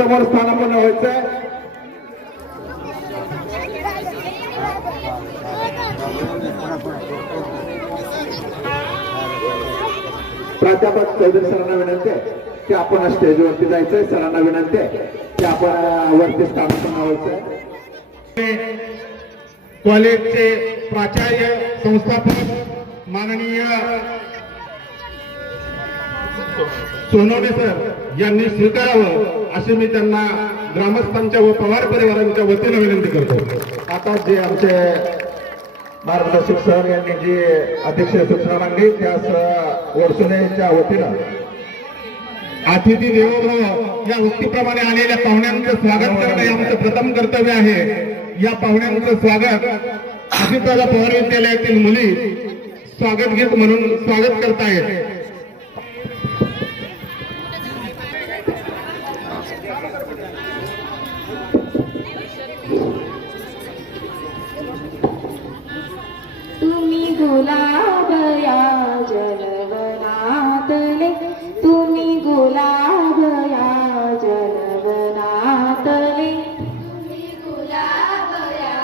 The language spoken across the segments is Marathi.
समोर स्थानापन्न व्हायचंय. प्राध्यापक चौधरी सरांना विनंती आहे की आपण स्टेजवरती जायचंय. सरांना विनंती आहे की आपण वरती स्थानापन्न व्हायचंय. कॉलेजचे प्राचार्य संस्थापक माननीय सोनवणे सर यांनी स्वीकारावं अशी मी त्यांना ग्रामस्थांच्या व पवार परिवारांच्या वतीनं विनंती करतो. आता जे आमचे मार्गदर्शक सर यांनी जी अध्यक्ष सूचना मांडली त्यास वडसुनेच्या वतीनं अतिथी देवो भव या उक्तीप्रमाणे आलेल्या पाहुण्यांचं स्वागत करणं हे आमचं प्रथम कर्तव्य आहे. या पाहुण्यांचं स्वागत अजितदादा पवार विद्यालयातील मुली स्वागत गीत म्हणून स्वागत करतायत. तुम्ही गुलाब या जलवनातले, तुम्ही गुलाब या जलवनातले, तुम्ही गुलाब या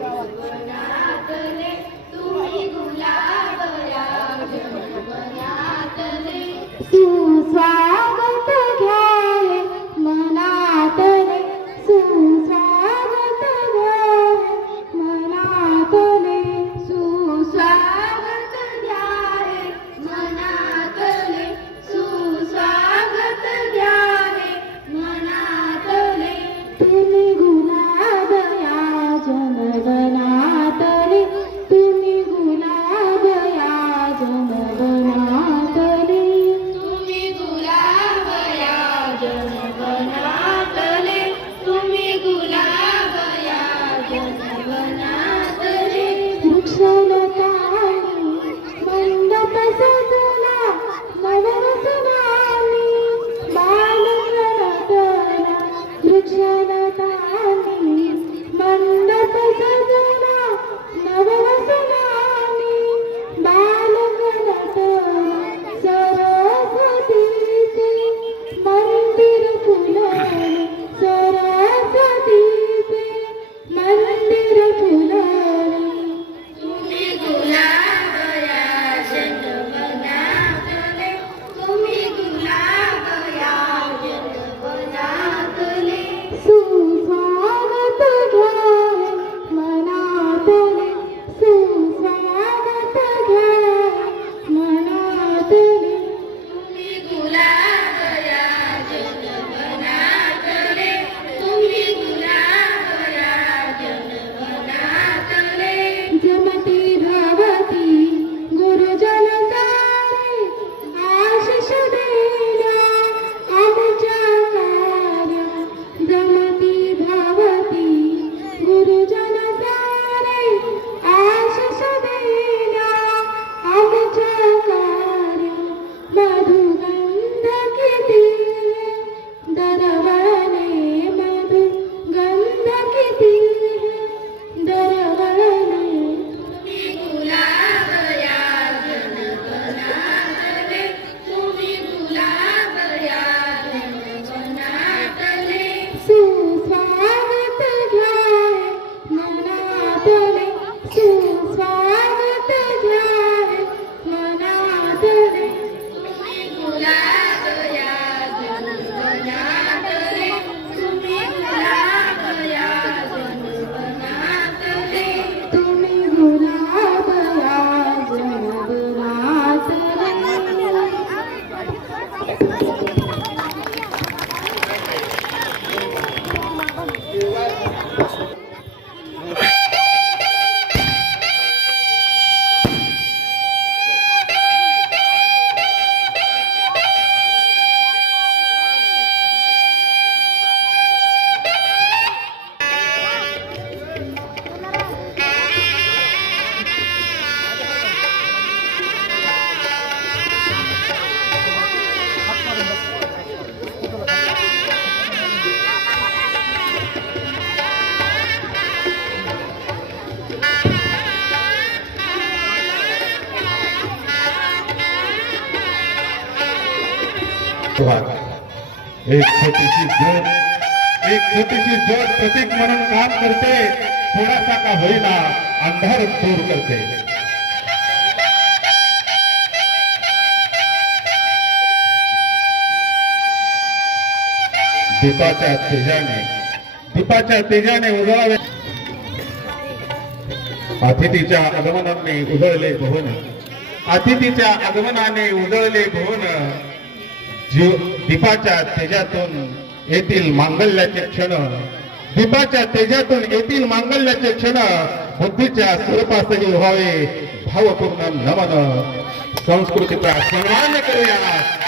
जलवनातले, तुम्ही गुलाब या जलवनातले, सुस्वागत घ्याले मनातले, सुस्वागत घ्याले मनातले, सुस्वागत घ्याले मनातले, सुस्वागत घ्याले मनातले, तुम्ही गुलाब या जनगणातले, तुम्ही गुलाब या जनगणातले, तुम्ही गुलाब या जनगणातले, तुम्ही गुलाब या जनगणातले, वृक्षलतानी मंडप सजला नवरसनानी बालरतना, वृक्षलतानी मंडप सजला नवरसनानी बालरतना, सरस्वतीचे मंदिर फुलले, सरस्वतीचे मंदिर फुलले, तुम्ही गुलाब या जनवनातले, तुम्ही गुलाब या जनवनातले, सुस्वागत घ्याले मनातले, सुस्वागत घ्याले मनातले, तुम्ही गुलाब या जनवनातले, तुम्ही गुलाब या जनवनातले, जमती भवती गुरुजन सारे, आशिष देण्या आमच्या कार्य, जमती भवती गुरुजन सारे, आशिष देण्या आमच्या कार्य, मधुगंध किती दरवळणे, मधुगंध किती दरवळणे, तुम्ही गुलाब या जनगणातले, तुम्ही गुलाब या जनगणातले, सुस्वागत घ्याले मनातले, सुस्वागत घ्याले मनातले, तुम्ही गुलाब या जनगणातले, तुम्ही गुलाब या जनगणातले, तुम्ही गुलाब या जनगणातले. एक छोटीशी ज्योत प्रतीक म्हणून काम करते, थोडासा का होईना अंधार दूर करते. दीपाच्या तेजाने उजळावे. अतिथीच्या आगमनाने उजळले भवन, अतिथीच्या आगमनाने उजळले भवन. दीपाच्या तेजातून येथील मांगल्याचे क्षण, दीपाच्या तेजातून येथील मांगल्याचे क्षण. बुद्धीच्या स्वरूपासही व्हावे भावपूर्ण नमन. संस्कृतीचा सन्मान करूया,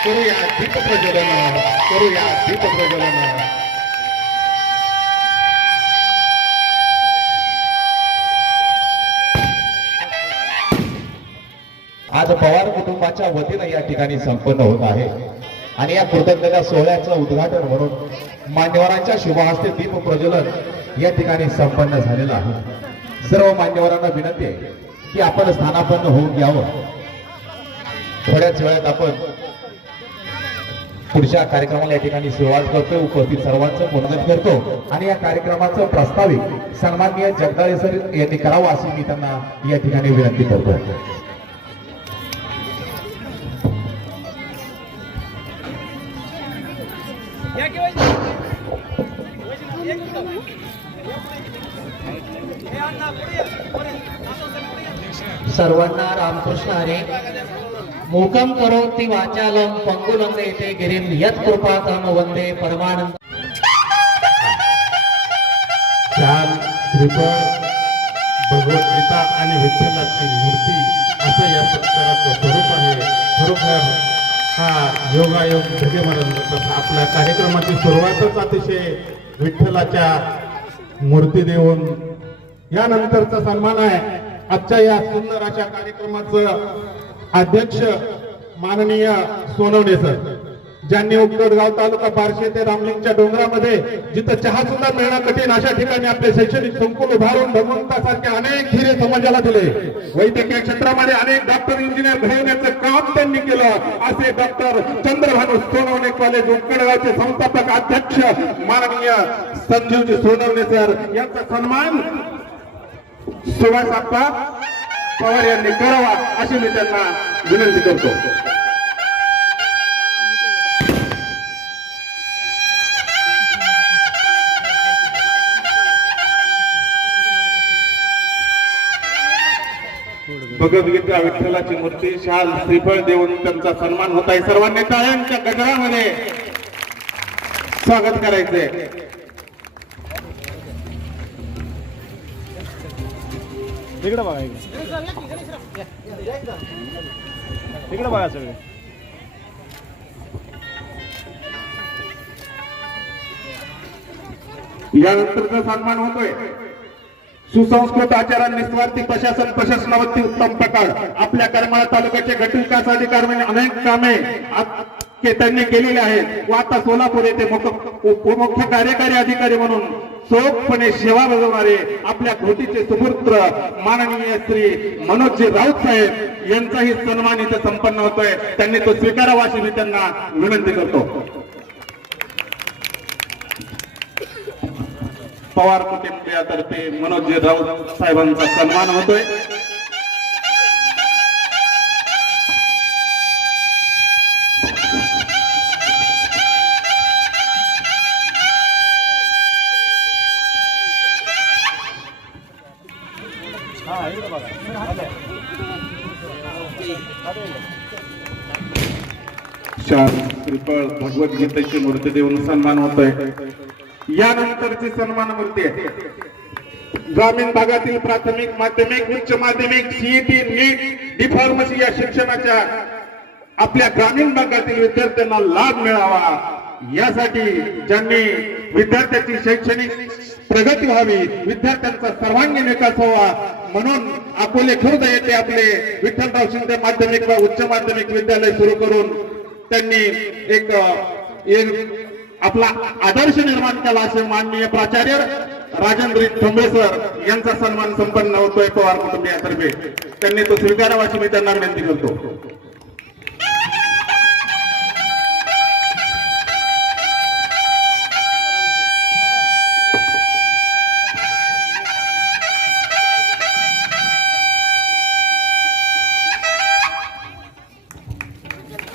करूया दीप प्रज्वलन, करूया दीप प्रज्वलन. आज पवार कुटुंबाच्या वतीनं या ठिकाणी संपन्न होत आहे आणि या कृतज्ञता सोहळ्याचं उद्घाटन म्हणून मान्यवरांच्या शुभहस्ते दीप प्रज्वलन या ठिकाणी संपन्न झालेलं आहे. सर्व मान्यवरांना विनंती आहे की आपण स्थानापन्न होऊन घ्यावं. थोड्याच वेळात आपण पुढच्या कार्यक्रमाला या ठिकाणी सुरुवात करतो. उपस्थित सर्वांचं मनोगत करतो आणि या कार्यक्रमाचं प्रास्ताविक सन्माननीय जगदाळे सर यांनी करावं अशी मी त्यांना या ठिकाणी विनंती करतो. सर्वांना रामकृष्ण हरे. मूकं करोति वाचालं पंगुलं येते गिरिं यत् कृपातम वंदे परमानंद. छान श्रीफळ, भगवद्गीता आणि विठ्ठलाची मूर्ती असं या सत्काराचं स्वरूप आहे. खरोखर हा योगायोग जगेमरण. तसं आपल्या कार्यक्रमाची सुरुवातच अतिशय विठ्ठलाच्या मूर्ती देऊन यानंतरचा सन्मान आहे. आजच्या या सुंदर अशा कार्यक्रमाचं अध्यक्ष माननीय सोनवणे सर, ज्यांनी उकडगाव तालुका बार्शी ते रामलिंगच्या डोंगरामध्ये जिथं चहा सुद्धा मिळणं कठीण अशा ठिकाणी आपले शैक्षणिक संकुल उभारून भगवंतासारखे अनेक हिरे समाजाला दिले. वैद्यकीय क्षेत्रामध्ये अनेक डॉक्टर इंजिनियर घडवण्याचं काम त्यांनी केलं. असे डॉक्टर चंद्रभानू सोनवणे कॉलेज उकडगावचे संस्थापक अध्यक्ष माननीय संजीवजी सोनवणे सर यांचा सन्मान सुभाष आप्पा पवार यांनी करावा अशी मी त्यांना विनंती करतो. भगवद्गीता विठ्ठलाची मूर्ती शाल श्रीफळ देऊन त्यांचा सन्मान होत आहे. सर्वांनी टाळ्यांच्या गजरामध्ये स्वागत करायचंय. तिकडे बघा, तिकडे बघा सगळे. यानंतरचा सन्मान होतोय सुसंस्कृत आचार्य, निस्वार्थी प्रशासन, प्रशासनावरती उत्तम प्रकार. आपल्या करमाळा तालुक्याचे गट विकास अधिकारी अनेक कामे त्यांनी केलेली आहेत व आता सोलापूर येथे मुख्य कार्यकारी अधिकारी म्हणून चोखपणे सेवा बजावणारे आपल्या घोटीचे सुपुत्र माननीय श्री मनोजजी राऊत साहेब यांचाही सन्मान इथे संपन्न होतोय. त्यांनी तो स्वीकारावा अशी मी त्यांना विनंती करतो. पवार कुटुंबियातर्फे मनोजजी राऊत साहेबांचा सन्मान होतोय. श्रीफळ भगवद्गीतेची मूर्ती देऊन सन्मान होतोय. यानंतरची सन्मान मूर्ती आहे ग्रामीण भागातील प्राथमिक, माध्यमिक, उच्च माध्यमिक, सीईटी, नीट, डी फार्मसी या शिक्षणाच्या आपल्या ग्रामीण भागातील विद्यार्थ्यांना लाभ मिळावा यासाठी ज्यांनी विद्यार्थ्याची शैक्षणिक प्रगती व्हावी, विद्यार्थ्यांचा सर्वांगीण विकास व्हावा म्हणून अकोले खुर्द येथे आपले विठ्ठलराव शिंदे माध्यमिक व उच्च माध्यमिक विद्यालय सुरू करून त्यांनी एक आपला आदर्श निर्माण केला. असे माननीय प्राचार्य राजेंद्र ठोंबे सर यांचा सन्मान संपन्न होतोय पवार कुटुंबियातर्फे. त्यांनी तो स्वीकारावा अशी मी त्यांना विनंती करतो.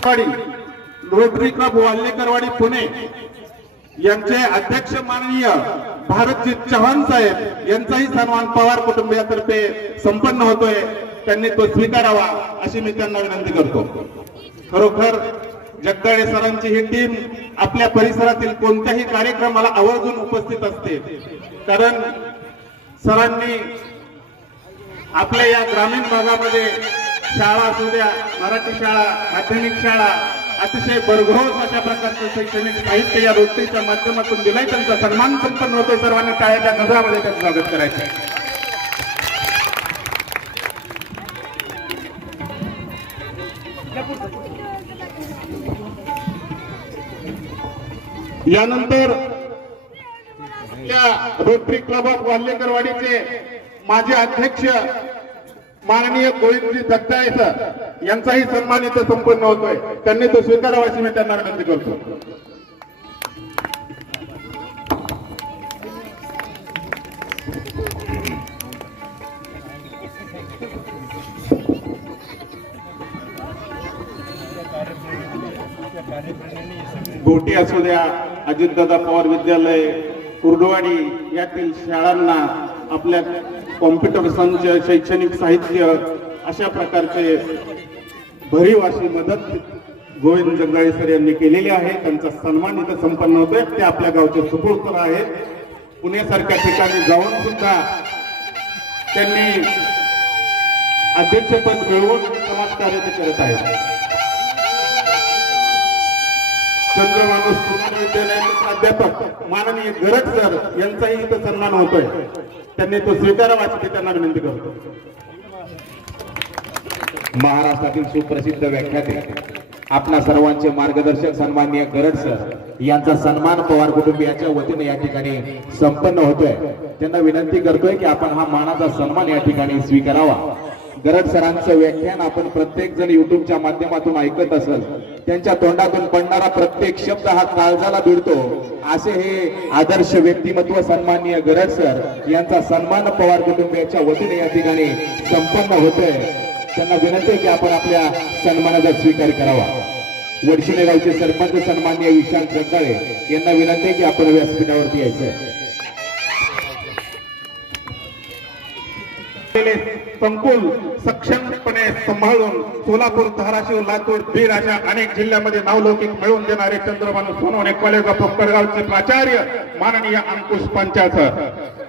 रोटरी क्लब वाल्हेकरवाडी पुणे यांचे अध्यक्ष माननीय भारतजी चव्हाण साहेब यांचाही सन्मान पवार कुटुंबियातर्फे संपन्न होतोय. त्यांनी तो स्वीकारावा अशी मी त्यांना विनंती करतो. खरोखर जगदाळे सरांची ही टीम आपल्या परिसरातील कोणत्याही कार्यक्रमाला आवर्जून उपस्थित असते. कारण सरांनी आपल्या या ग्रामीण भागामध्ये शाळा असू द्या, मराठी शाळा, माध्यमिक शाळा, अतिशय भरघोस अशा प्रकारचं शैक्षणिक साहित्य या रोटरीच्या माध्यमातून दिलंय. त्यांचा सन्मान संपन्न होतोय. सर्वांनी टाळ्याच्या गजरामध्ये त्याचं स्वागत करायचं. यानंतर या रोटरी क्लब ऑफ वाल्हेकरवाडीचे माजी अध्यक्ष माननीय गोविंदजी जगदाळे सर यांचाही सन्मान इथं संपन्न होतोय. त्यांनी तो स्वीकारावा अशी मी त्यांना विनंती करतो. गोटी असू द्या, अजितदादा पवार विद्यालय, कुर्डवाडी यातील शाळांना आपल्या कॉम्प्युटर संच, शैक्षणिक साहित्य अशा प्रकारचे भरीव अशी मदत गोविंद जगदाळे सर यांनी केलेली आहे. त्यांचा सन्मान इथं संपन्न होतोय. ते आपल्या गावचे सुपुत्र आहेत. पुण्यासारख्या ठिकाणी जाऊन सुद्धा त्यांनी अध्यक्षपद मिळवून समाजकार्य करत आहेत. चंद्रमाणूस कुमार विद्यालयाचे प्राध्यापक माननीय गरज सर यांचाही इथं सन्मान होतोय. त्यांनी तो स्वीकारावा अशी त्यांना विनंती करतो. महाराष्ट्रातील सुप्रसिद्ध व्याख्याते आपणा सर्वांचे मार्गदर्शक सन्माननीय गरड सर यांचा सन्मान पवार कुटुंबियाच्या वतीने या ठिकाणी संपन्न होतोय. त्यांना विनंती करतोय की आपण हा मानाचा सन्मान या ठिकाणी स्वीकारावा. गरड सरांचं व्याख्यान आपण प्रत्येक जण युट्यूबच्या माध्यमातून ऐकत असेल. त्यांच्या तोंडातून पडणारा प्रत्येक शब्द हा काळजाला भिडतो. असे हे आदर्श व्यक्तिमत्व सन्माननीय गरड सर यांचा सन्मान पवार कुटुंबियाच्या वतीने या ठिकाणी संपन्न होतोय. त्यांना विनंती आहे की आपण आपल्या सन्मानाचा स्वीकार करावा. वडशिणे गावचे सरपंच सन्माननीय विशाल जगदाळे यांना विनंती आहे की आपण व्यासपीठावरती यायचंय. संकुल सक्षमपणे सांभाळून सोलापूर, धाराशिव, लातूर, बीड अशा अनेक जिल्ह्यामध्ये नावलौकिक मिळवून देणारे चंद्रभानू सोनवणे कॉलेज ऑफ उपकडगावचे प्राचार्य माननीय अंकुश पांचाळ सर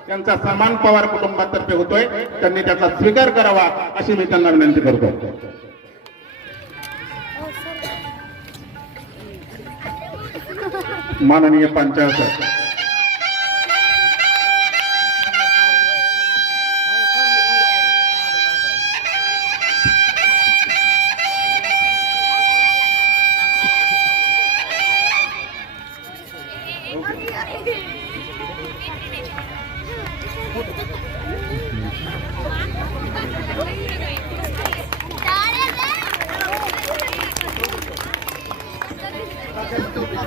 यांचा सन्मान पवार कुटुंबातर्फे होतोय. त्यांनी त्याचा स्वीकार करावा अशी मी त्यांना विनंती करतो. माननीय पांचाळ सर.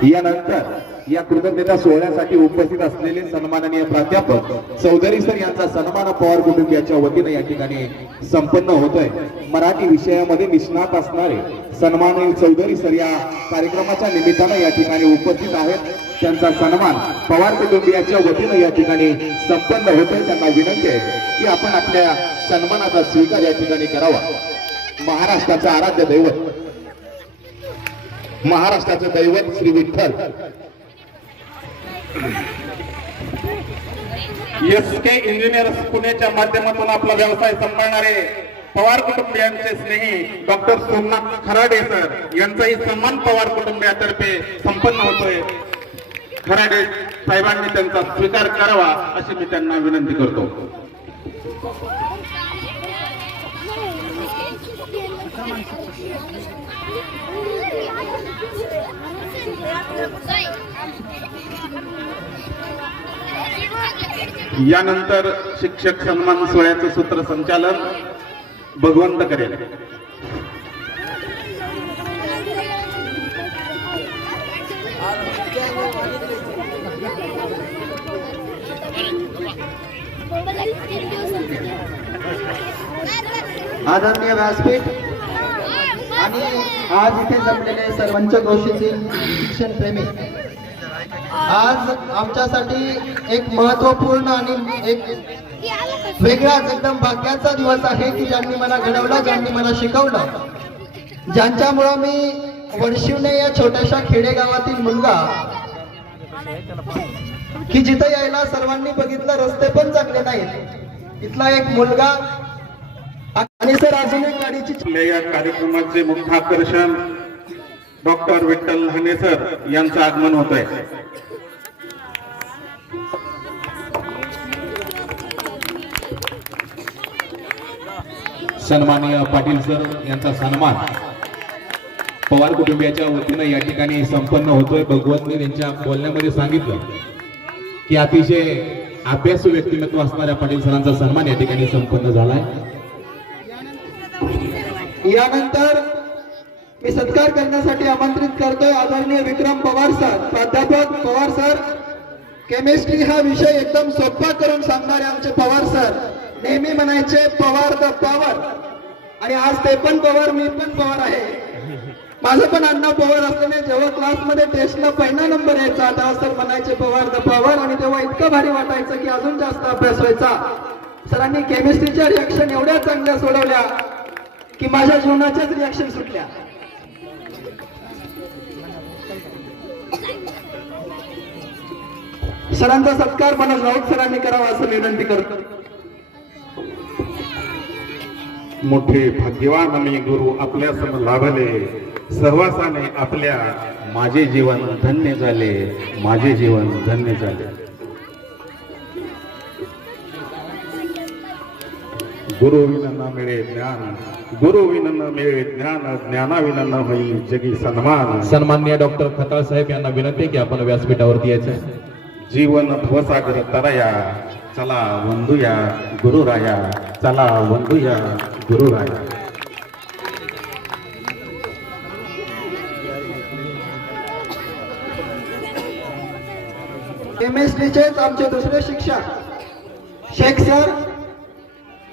यानंतर या कृतज्ञता सोहळ्यासाठी उपस्थित असलेले सन्माननीय प्राध्यापक चौधरी सर यांचा सन्मान पवार कुटुंबियाच्या वतीने या ठिकाणी संपन्न होतोय. मराठी विषयामध्ये निष्णात असणारे सन्माननीय चौधरी सर या कार्यक्रमाच्या निमित्तानं या ठिकाणी उपस्थित आहेत. त्यांचा सन्मान पवार कुटुंबियाच्या वतीने या ठिकाणी संपन्न होतोय. त्यांना विनंती आहे की आपण आपल्या सन्मानाचा स्वीकार या ठिकाणी करावा. महाराष्ट्राचं आराध्य दैवत, महाराष्ट्राचं दैवत श्री विठ्ठल SK इंजिनियर्स पुण्याच्या माध्यमातून आपला व्यवसाय सांभाळणारे पवार कुटुंबियांचे स्नेही डॉक्टर सोमनाथ खराडे सर यांचाही सन्मान पवार कुटुंबियातर्फे संपन्न होतोय. खराडे साहेबांनी त्यांचा स्वीकार करावा अशी मी त्यांना विनंती करतो. यानंतर शिक्षक सन्मान सोहळ्याचं सूत्रसंचालन भगवंत करेल. आदरणीय व्यासपीठ आणि आज इथे जमलेले सर्वांच्या गोष्टीतील शिक्षण प्रेमी, आज आमच्यासाठी एक महत्वपूर्ण आणि एक वेगळाच एकदम भाग्याचा दिवस आहे की ज्यांनी मला घडवलं, ज्यांनी मला शिकवलं, ज्यांच्यामुळं मी वडशिवणे या छोट्याशा खेडेगावातील मुलगा की जिथे यायला सर्वांनी बघितलं रस्ते पण चांगले नाहीत, इथला एक मुलगा आणि सर अजून एक गाडीची आपल्या या कार्यक्रमाचे मुख्य आकर्षण डॉक्टर विठ्ठल लहाने सर यांचं आगमन होत आहे. सन्माननीय पाटील सर यांचा सन्मान पवार कुटुंबियाच्या वतीनं या ठिकाणी संपन्न होतोय. भगवंतने त्यांच्या बोलण्यामध्ये सांगितलं की अतिशय अभ्यासू व्यक्तिमत्व असणाऱ्या पाटील सरांचा सन्मान या ठिकाणी संपन्न झालाय. यानंतर मी सत्कार करण्यासाठी आमंत्रित करतोय आदरणीय विक्रम पवार सर. प्राध्यापक पवार सर, केमिस्ट्री हा विषय एकदम सोपा करून सांगणारे आमचे पवार सर. नेहमी म्हणायचे पवार द पॉवर, आणि आज ते पण पवार, मी पण पवार आहे. माझं पण अण्णा पवार असल्याने जेव्हा क्लासमध्ये टेस्टला पहिला नंबर यायचा तेव्हा सर म्हणायचे पवार द पॉवर, आणि तेव्हा इतकं भारी वाटायचं की अजून जास्त अभ्यास व्हायचा. सरांनी केमिस्ट्रीच्या रिॲक्शन एवढ्या चांगल्या सोडवल्या की माझ्या जीवनाच्याच रिॲक्शन सुटल्या. सरांचा सत्कार मनोज राऊत सरांनी करावा असं मी विनंती करतो. मोठे भाग्यवान मी गुरु आपल्या सम लाभले, सर्वासाने आपल्या माझे जीवन धन्य झाले, माझे जीवन धन्य झाले. गुरु विना न मिळे ज्ञान, गुरु विना न मिळे ज्ञान, ज्ञानाविना न होई जगी सन्मान. सन्माननीय डॉक्टर खताळ साहेब यांना विनंती आहे की आपण व्यासपीठावरती यायचं. जीवन भवसागर तरया, चला वंदूया गुरुराया, चला वंदूया गुरुराया. केमिस्ट्रीचेच आमचे दुसरे शिक्षक शेख सर.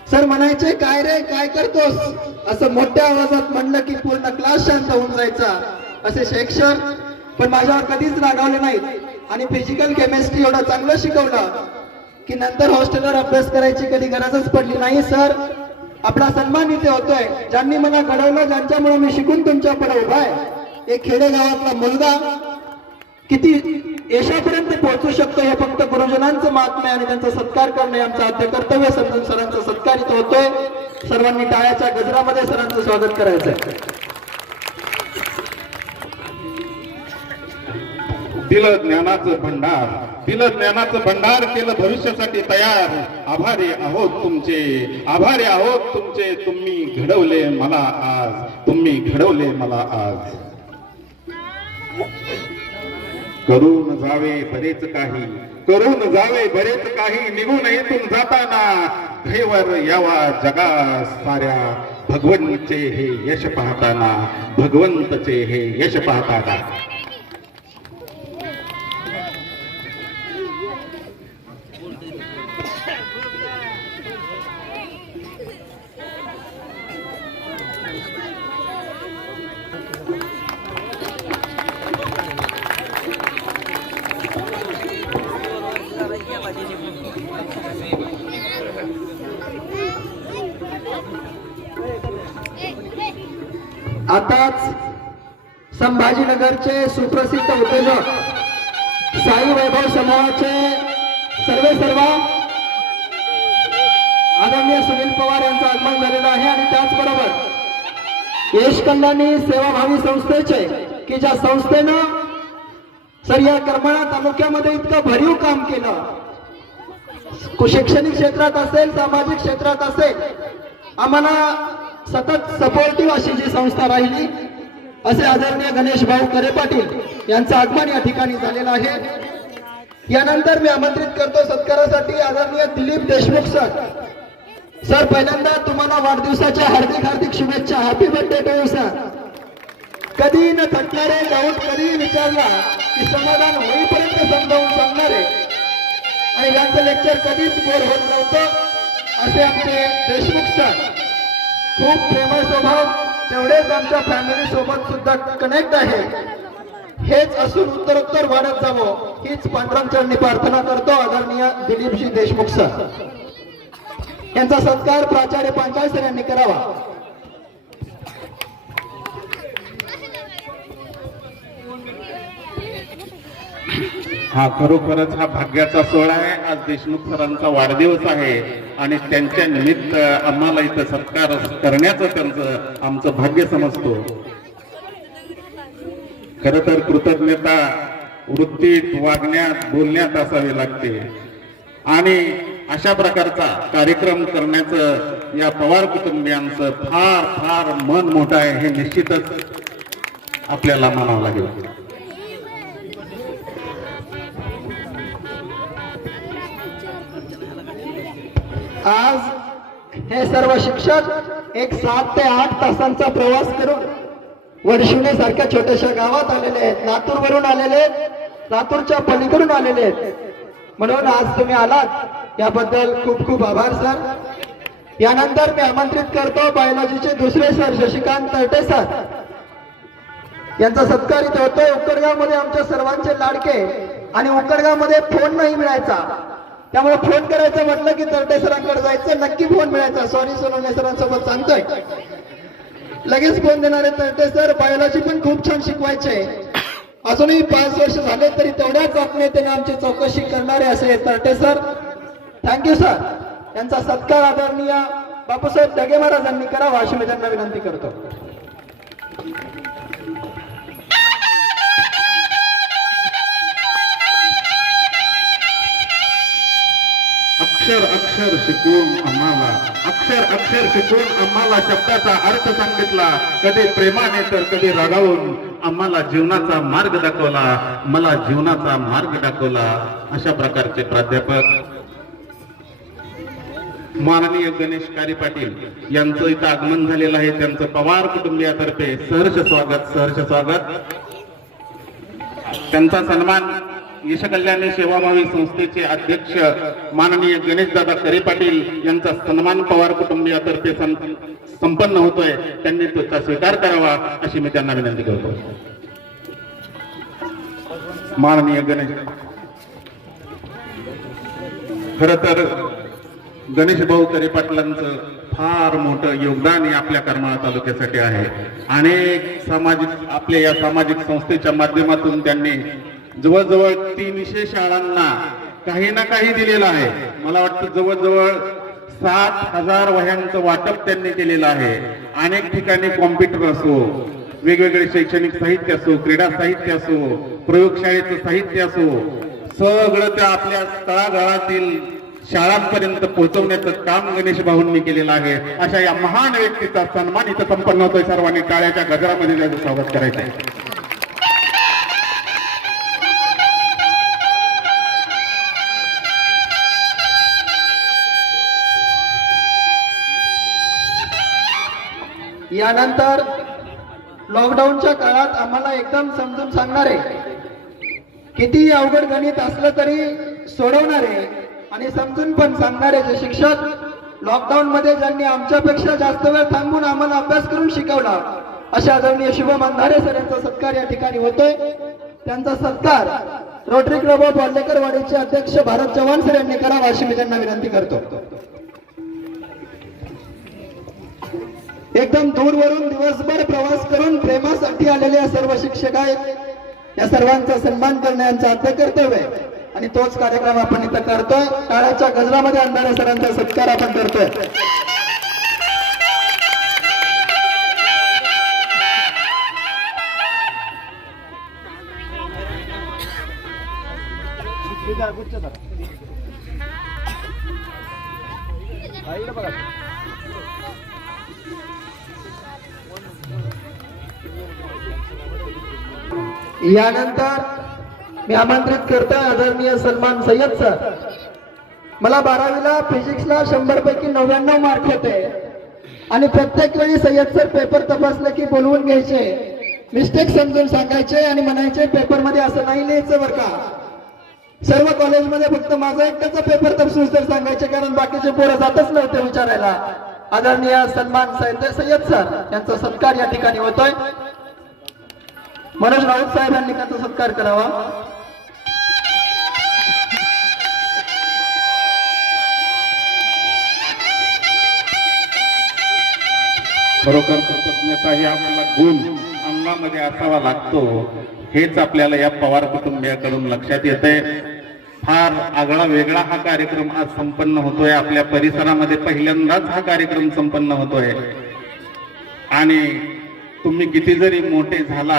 सर म्हणायचे काय रे काय करतोस, असं मोठ्या आवाजात म्हणलं की पूर्ण क्लास शांत होऊन जायचा. असे शेख सर पण माझ्यावर कधीच रागावले नाहीत आणि फिजिकल केमिस्ट्री एवढं चांगलं शिकवलं की नंतर हॉस्टेलवर अभ्यास करायची कधी गरजच पडली नाही. सर आपला सन्मान इथे होतोय, ज्यांनी मला घडवलं, ज्यांच्यामुळे मी शिकून तुमच्या पुढे उभा आहे. एक खेडेगावातला मुलगा किती यशापर्यंत पोहोचू शकतो हे फक्त गुरुजनांचं महात्म्य आणि त्यांचा सत्कार करणे आमचं आद्य कर्तव्य समजून सरांचा सत्कार इथं होतोय. सर्वांनी टाळ्याच्या गजरामध्ये सरांचं स्वागत करायचंय. दिलं ज्ञानाचं भंडार, दिलं ज्ञानाचं भंडार, केलं भविष्यासाठी तयार. आभारी आहोत तुमचे, आभारी आहोत तुमचे, तुम्ही घडवले मला आज, तुम्ही घडवले मला आज. करून जावे बरेच काही, करून जावे बरेच काही, निघून इथून जाताना ध्येयवर यावा जगा साऱ्या. भगवंतचे हे यश पाहताना, भगवंतचे हे यश पाहताना. आताच संभाजीनगरचे सुप्रसिद्ध उद्योजक साई वैभव समूहाचे सर्व आदरणीय सुनील पवार यांचं आगमन झालेलं आहे. आणि त्याचबरोबर यश कल्याणी सेवाभावी संस्थेचे की ज्या संस्थेनं सर या करमाळा तालुक्यामध्ये इतकं भरीव काम केलं, शैक्षणिक क्षेत्रात असेल, सामाजिक क्षेत्रात असेल, आम्हाला सतत सपोर्टिव्ह अशी जी संस्था राहिली, असे आदरणीय गणेश भाऊ करे पाटील यांचं आगमन या ठिकाणी झालेलं आहे. यानंतर मी आमंत्रित करतो सत्कारासाठी आदरणीय दिलीप देशमुख सर. सर पहिल्यांदा तुम्हाला वाढदिवसाच्या हार्दिक हार्दिक शुभेच्छा. Happy birthday to you sir. कधी न थकणारे, डाऊट कधीही विचारला की समाधान होईपर्यंत समजावून सांगणारे, आणि यांचं लेक्चर कधीच बोर होत नव्हतं असे आमचे देशमुख सर. खूप प्रेमळ स्वभाव, तेवढेच आमच्या फॅमिली सोबत सुद्धा कनेक्ट आहे. हेच असून उत्तरोत्तर वाढत जावं हीच पांडुरंगचरणी प्रार्थना करतो. आदरणीय दिलीपजी देशमुख सर यांचा सत्कार प्राचार्य पांचाळ सर यांनी करावा. हा खरोखरच हा भाग्याचा सोहळा आहे. आज देशमुख सरांचा वाढदिवस आहे आणि त्यांच्या निमित्त आम्हाला इथं सत्कार करण्याचं त्यांचं आमचं भाग्य समजतो. खर तर कृतज्ञता वृत्तीत, वागण्यात, बोलण्यात असावी लागते आणि अशा प्रकारचा कार्यक्रम करण्याचं या पवार कुटुंबियांचं फार फार मन मोठं आहे हे निश्चितच आपल्याला मानावं लागेल. आज हे सर्व शिक्षक एक 7 ते 8 तासांचा प्रवास करून वडशिवणे सारख्या छोट्याशा गावात आलेले आहेत. लातूर वरून आलेले आहेत, लातूरच्या पलीकडून आलेले आहेत. म्हणून आज तुम्ही आलात याबद्दल खूप खूप आभार सर. यानंतर मी आमंत्रित करतो बायोलॉजीचे दुसरे सर शशिकांत तरटे सर यांचा सत्कार इथे होतोय. उकडगाव मध्ये आमच्या सर्वांचे लाडके आणि उकडगाव मध्ये फोन नाही मिळायचा, त्यामुळे फोन करायचं म्हटलं की तरटे सरांकडे जायचं, नक्की फोन मिळायचा. सॉरी सोनवणे सरांसोबत सांगतोय, लगेच फोन देणारे तरटे सर. बायोलॉजी पण खूप छान शिकवायचे. अजूनही 5 वर्ष झाले तरी तेवढ्याच आत्मीयतेने आमची चौकशी करणारे असे तरटे सर. Thank you sir. यांचा सत्कार आदरणीय बापूसाहेब ढगे महाराजांनी करावा अशी मी त्यांना विनंती करतो. अक्षर अक्षर शिकवून आम्हाला अक्षर शिकवून आम्हाला शब्दाचा अर्थ सांगितला. कधी प्रेमाने तर कधी रागावून आम्हाला जीवनाचा मार्ग दाखवला. मला जीवनाचा मार्ग दाखवला. अशा प्रकारचे प्राध्यापक माननीय गणेश कारी पाटील यांचं इथं आगमन झालेलं आहे. त्यांचं पवार कुटुंबियातर्फे सहर्ष स्वागत. त्यांचा सन्मान यशकल्याणी सेवाभावी संस्थेचे अध्यक्ष माननीय गणेशदादा करे पाटील यांचा सन्मान पवार कुटुंबियातर्फे संपन्न होतोय. त्यांनी त्याचा स्वीकार करावा अशी मी त्यांना विनंती करतो. माननीय गणेश, खर तर गणेश भाऊ करे पाटलांचं फार मोठं योगदान या आपल्या करमाळा तालुक्यासाठी आहे. अनेक सामाजिक आपल्या या सामाजिक संस्थेच्या माध्यमातून त्यांनी जवळजवळ 300 शाळांना काही ना काही दिलेलं आहे. मला वाटतं जवळजवळ 7,000 वह्यांचं वाटप त्यांनी केलेलं आहे. अनेक ठिकाणी कॉम्प्युटर असो, वेगवेगळे शैक्षणिक साहित्य असो, क्रीडा साहित्य असो, प्रयोगशाळेचं साहित्य असो, सगळं त्या आपल्या तळागाळातील शाळांपर्यंत पोहोचवण्याचं काम गणेश भाऊंनी केलेलं आहे. अशा या महान व्यक्तीचा सन्मान इथं संपन्न होतोय. सर्वांनी टाळ्याच्या गजरामध्ये त्याचं स्वागत करायचं आहे. यानंतर लॉकडाऊनच्या काळात आम्हाला एकदम समजून सांगणारे, किती अवघड गणित असलं तरी सोडवणारे आणि समजून पण सांगणारे जे शिक्षक लॉकडाऊन मध्ये ज्यांनी आमच्यापेक्षा जास्त वेळ थांबून आम्हाला अभ्यास करून शिकवला, अशा आदरणीय शुभम अंधारे सर यांचा सत्कार या ठिकाणी होतोय. त्यांचा सत्कार रोटरी क्लब ऑफ वाल्लेकरवाडीचे अध्यक्ष भारत चव्हाण सर यांनी करावा अशी मी त्यांना विनंती करतो. एकदम दूरवरून दिवसभर प्रवास करून प्रेमासाठी आलेले सर्व शिक्षक आहेत. या सर्वांचा सन्मान करणे यांचं आद्य कर्तव्य आहे आणि तोच कार्यक्रम आपण इथं करतोय. टाळ्याच्या गजरामध्ये अंधारे सरांचा सत्कार आपण करतोय. यानंतर मी आमंत्रित करतोय आदरणीय सलमान सय्यद सर. मला 12वीला फिजिक्सला 100 पैकी 99 मार्क होते आणि प्रत्येक वेळी सय्यद सर पेपर तपासले की बोलवून घ्यायचे, मिस्टेक समजून सांगायचे आणि म्हणायचे पेपर मध्ये असं नाही लिहायचं बरं का. सर्व कॉलेजमध्ये फक्त माझा एकट्याचा पेपर तपसून सर सांगायचे, कारण बाकीचे पोरं जातच नव्हते विचारायला. आदरणीय सन्मान सय्यद सर यांचा सत्कार या ठिकाणी होतोय. मनोज राऊत साहेब यांनी त्यांचा सत्कार करावा. खरोखर कृतज्ञता ही आपल्याला गुण अंगामध्ये असावा लागतो, हेच आपल्याला या पवार कुटुंबियाकडून लक्षात येते. फार आगळा वेगळा हा कार्यक्रम आज संपन्न होतोय. आपल्या परिसरामध्ये पहिल्यांदाच हा कार्यक्रम संपन्न होतोय. आणि तुम्ही किती जरी मोठे झाला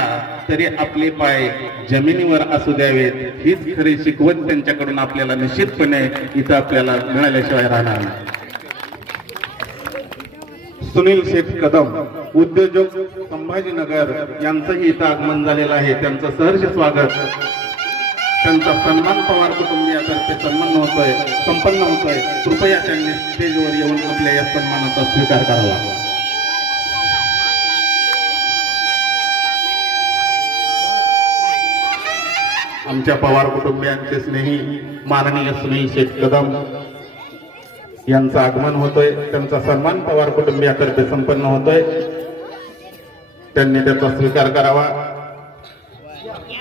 तरी आपले पाय जमिनीवर असू द्यावेत, हीच खरी शिकवण त्यांच्याकडून आपल्याला निश्चितपणे इथं आपल्याला मिळाल्याशिवाय राहणार नाही. सुनील शेख कदम उद्योजक संभाजीनगर यांचंही इथं आगमन झालेलं आहे. त्यांचं सहर्ष स्वागत. त्यांचा सन्मान पवार कुटुंबियातर्फे संपन्न होतोय. कृपया त्यांनी स्टेजवर येऊन आपल्या या सन्मानाचा स्वीकार करावा. आमच्या पवार कुटुंबियांचे स्नेही माननीय सुनील शेख कदम यांचं आगमन होतोय. त्यांचा सन्मान पवार कुटुंबियातर्फे संपन्न होतोय. त्यांनी त्याचा स्वीकार करावा.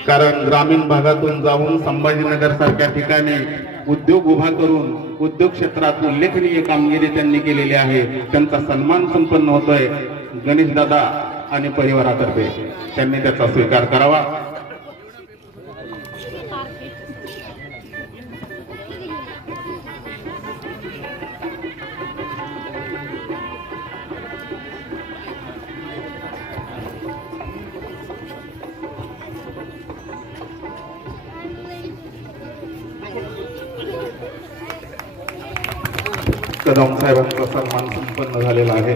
कारण ग्रामीण भागातून जाऊन संभाजीनगर सारख्या ठिकाणी उद्योग उभा करून उद्योग क्षेत्रात उल्लेखनीय कामगिरी त्यांनी केलेली आहे. त्यांचा सन्मान संपन्न होतोय गणेश दादा आणि परिवारातर्फे. त्यांनी त्याचा स्वीकार करावा. कदम साहेबांचा सन्मान संपन्न झालेला आहे.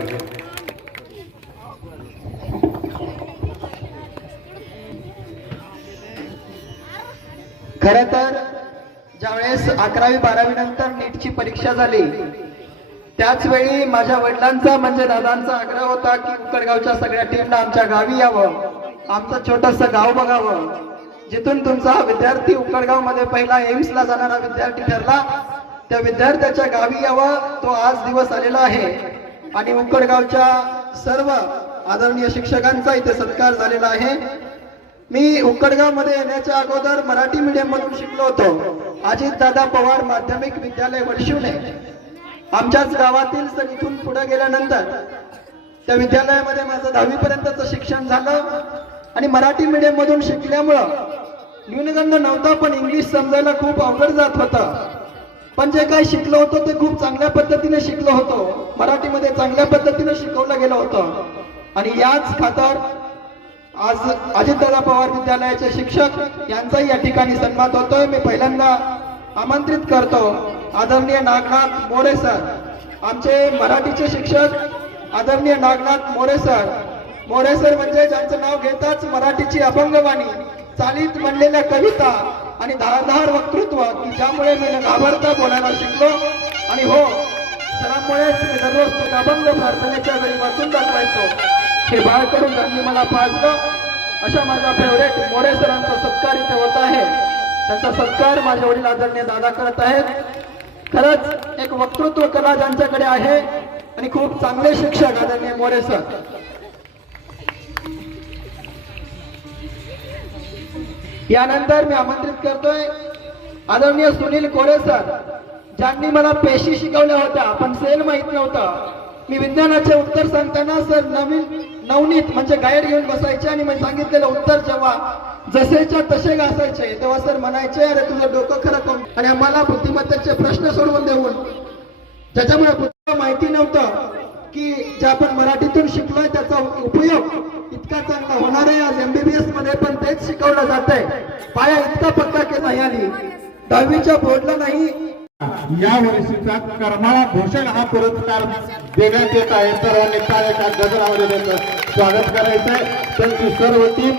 खरं तर ज्यावेळेस 11वी-12वी नंतर नीटची परीक्षा झाली त्याच वेळी माझ्या वडिलांचा म्हणजे दादांचा आग्रह होता की उकडगावच्या सगळ्या टीमला आमच्या गावी यावं, आमचं छोटंसं गाव बघावं, जिथून तुमचा हा विद्यार्थी उकडगाव मध्ये पहिला एम्सला जाणारा विद्यार्थी ठरला त्या विद्यार्थ्याच्या गावी यावं. तो आज दिवस आलेला आहे आणि उकडगावच्या सर्व आदरणीय शिक्षकांचा इथे सत्कार झालेला आहे. मी उकडगाव मध्ये येण्याच्या अगोदर मराठी मीडियम मधून शिकलो होतो. अजितदादा पवार माध्यमिक विद्यालय वडशिवणे आमच्याच गावातील. तर इथून पुढे गेल्यानंतर त्या विद्यालयामध्ये माझं 10वी पर्यंतचं शिक्षण झालं आणि मराठी मीडियम मधून शिकल्यामुळं न्यूनगंड नव्हता, पण इंग्लिश समजायला खूप अवघड जात होतं. पण जे काही शिकलो होतो ते खूप चांगल्या पद्धतीने शिकलो होतो. मराठीमध्ये चांगल्या पद्धतीने शिकवलं गेलं होतं आणि याच खातर आज अजितदादा पवार विद्यालयाचे शिक्षक यांचाही या ठिकाणी सन्मान होतोय. मी पहिल्यांदा आमंत्रित करतो आदरणीय नागनाथ मोरे सर, आमचे मराठीचे शिक्षक आदरणीय नागनाथ मोरे सर. मोरे सर म्हणजे ज्यांचं नाव घेताच मराठीची अभंगवाणी, चालीत म्हणलेल्या कविता आणि धारदार वक्तृत्व की ज्यामुळे मी घाबरता बोलायला शिकलो. आणि हो, सरांमुळेच मी दररोज ते अभंग प्रार्थनेच्या वेळी वाचून दाखवायचो. हे बाळ करून त्यांनी मला पाजलं. अशा माझ्या फेवरेट मोरे सरांचा सत्कार इथे होत आहे. त्यांचा सत्कार माझे वडील आदरणीय दादा करत आहेत. खरंच एक वक्तृत्व कला ज्यांच्याकडे आहे आणि खूप चांगले शिक्षक आदरणीय मोरे सर. यानंतर मी आमंत्रित करतोय आदरणीय सुनील कोळे सर, ज्यांनी मला पेशी शिकवल्या होत्या पण सेल माहित नव्हतं. मी विज्ञानाचे उत्तर सांगताना सर नवनीत म्हणजे गाईड घेऊन बसायचे आणि मी सांगितलेलं उत्तर जेव्हा जसेच्या तसे घासायचे तेव्हा सर म्हणायचे, अरे तुझं डोकं खरं करून. आणि आम्हाला बुद्धिमत्तेचे प्रश्न सोडवून देऊन ज्याच्यामुळे बुद्धिला माहिती नव्हतं की जे आपण मराठीतून शिकलोय त्याचा उपयोग इतका चांगला होणार आहे. आज MBBS मध्ये पण तेच शिकवलं जातंय. पाया इतका पक्का की नाही आली 10वीच्या बोर्डला नाही. या वर्षीचा करमाळा भूषण हा पुरस्कार देण्यात येत आहे. सर्वांनी टाळ्याच्या गजरामध्ये त्याचं स्वागत करायचंय. त्यांची सर्व टीम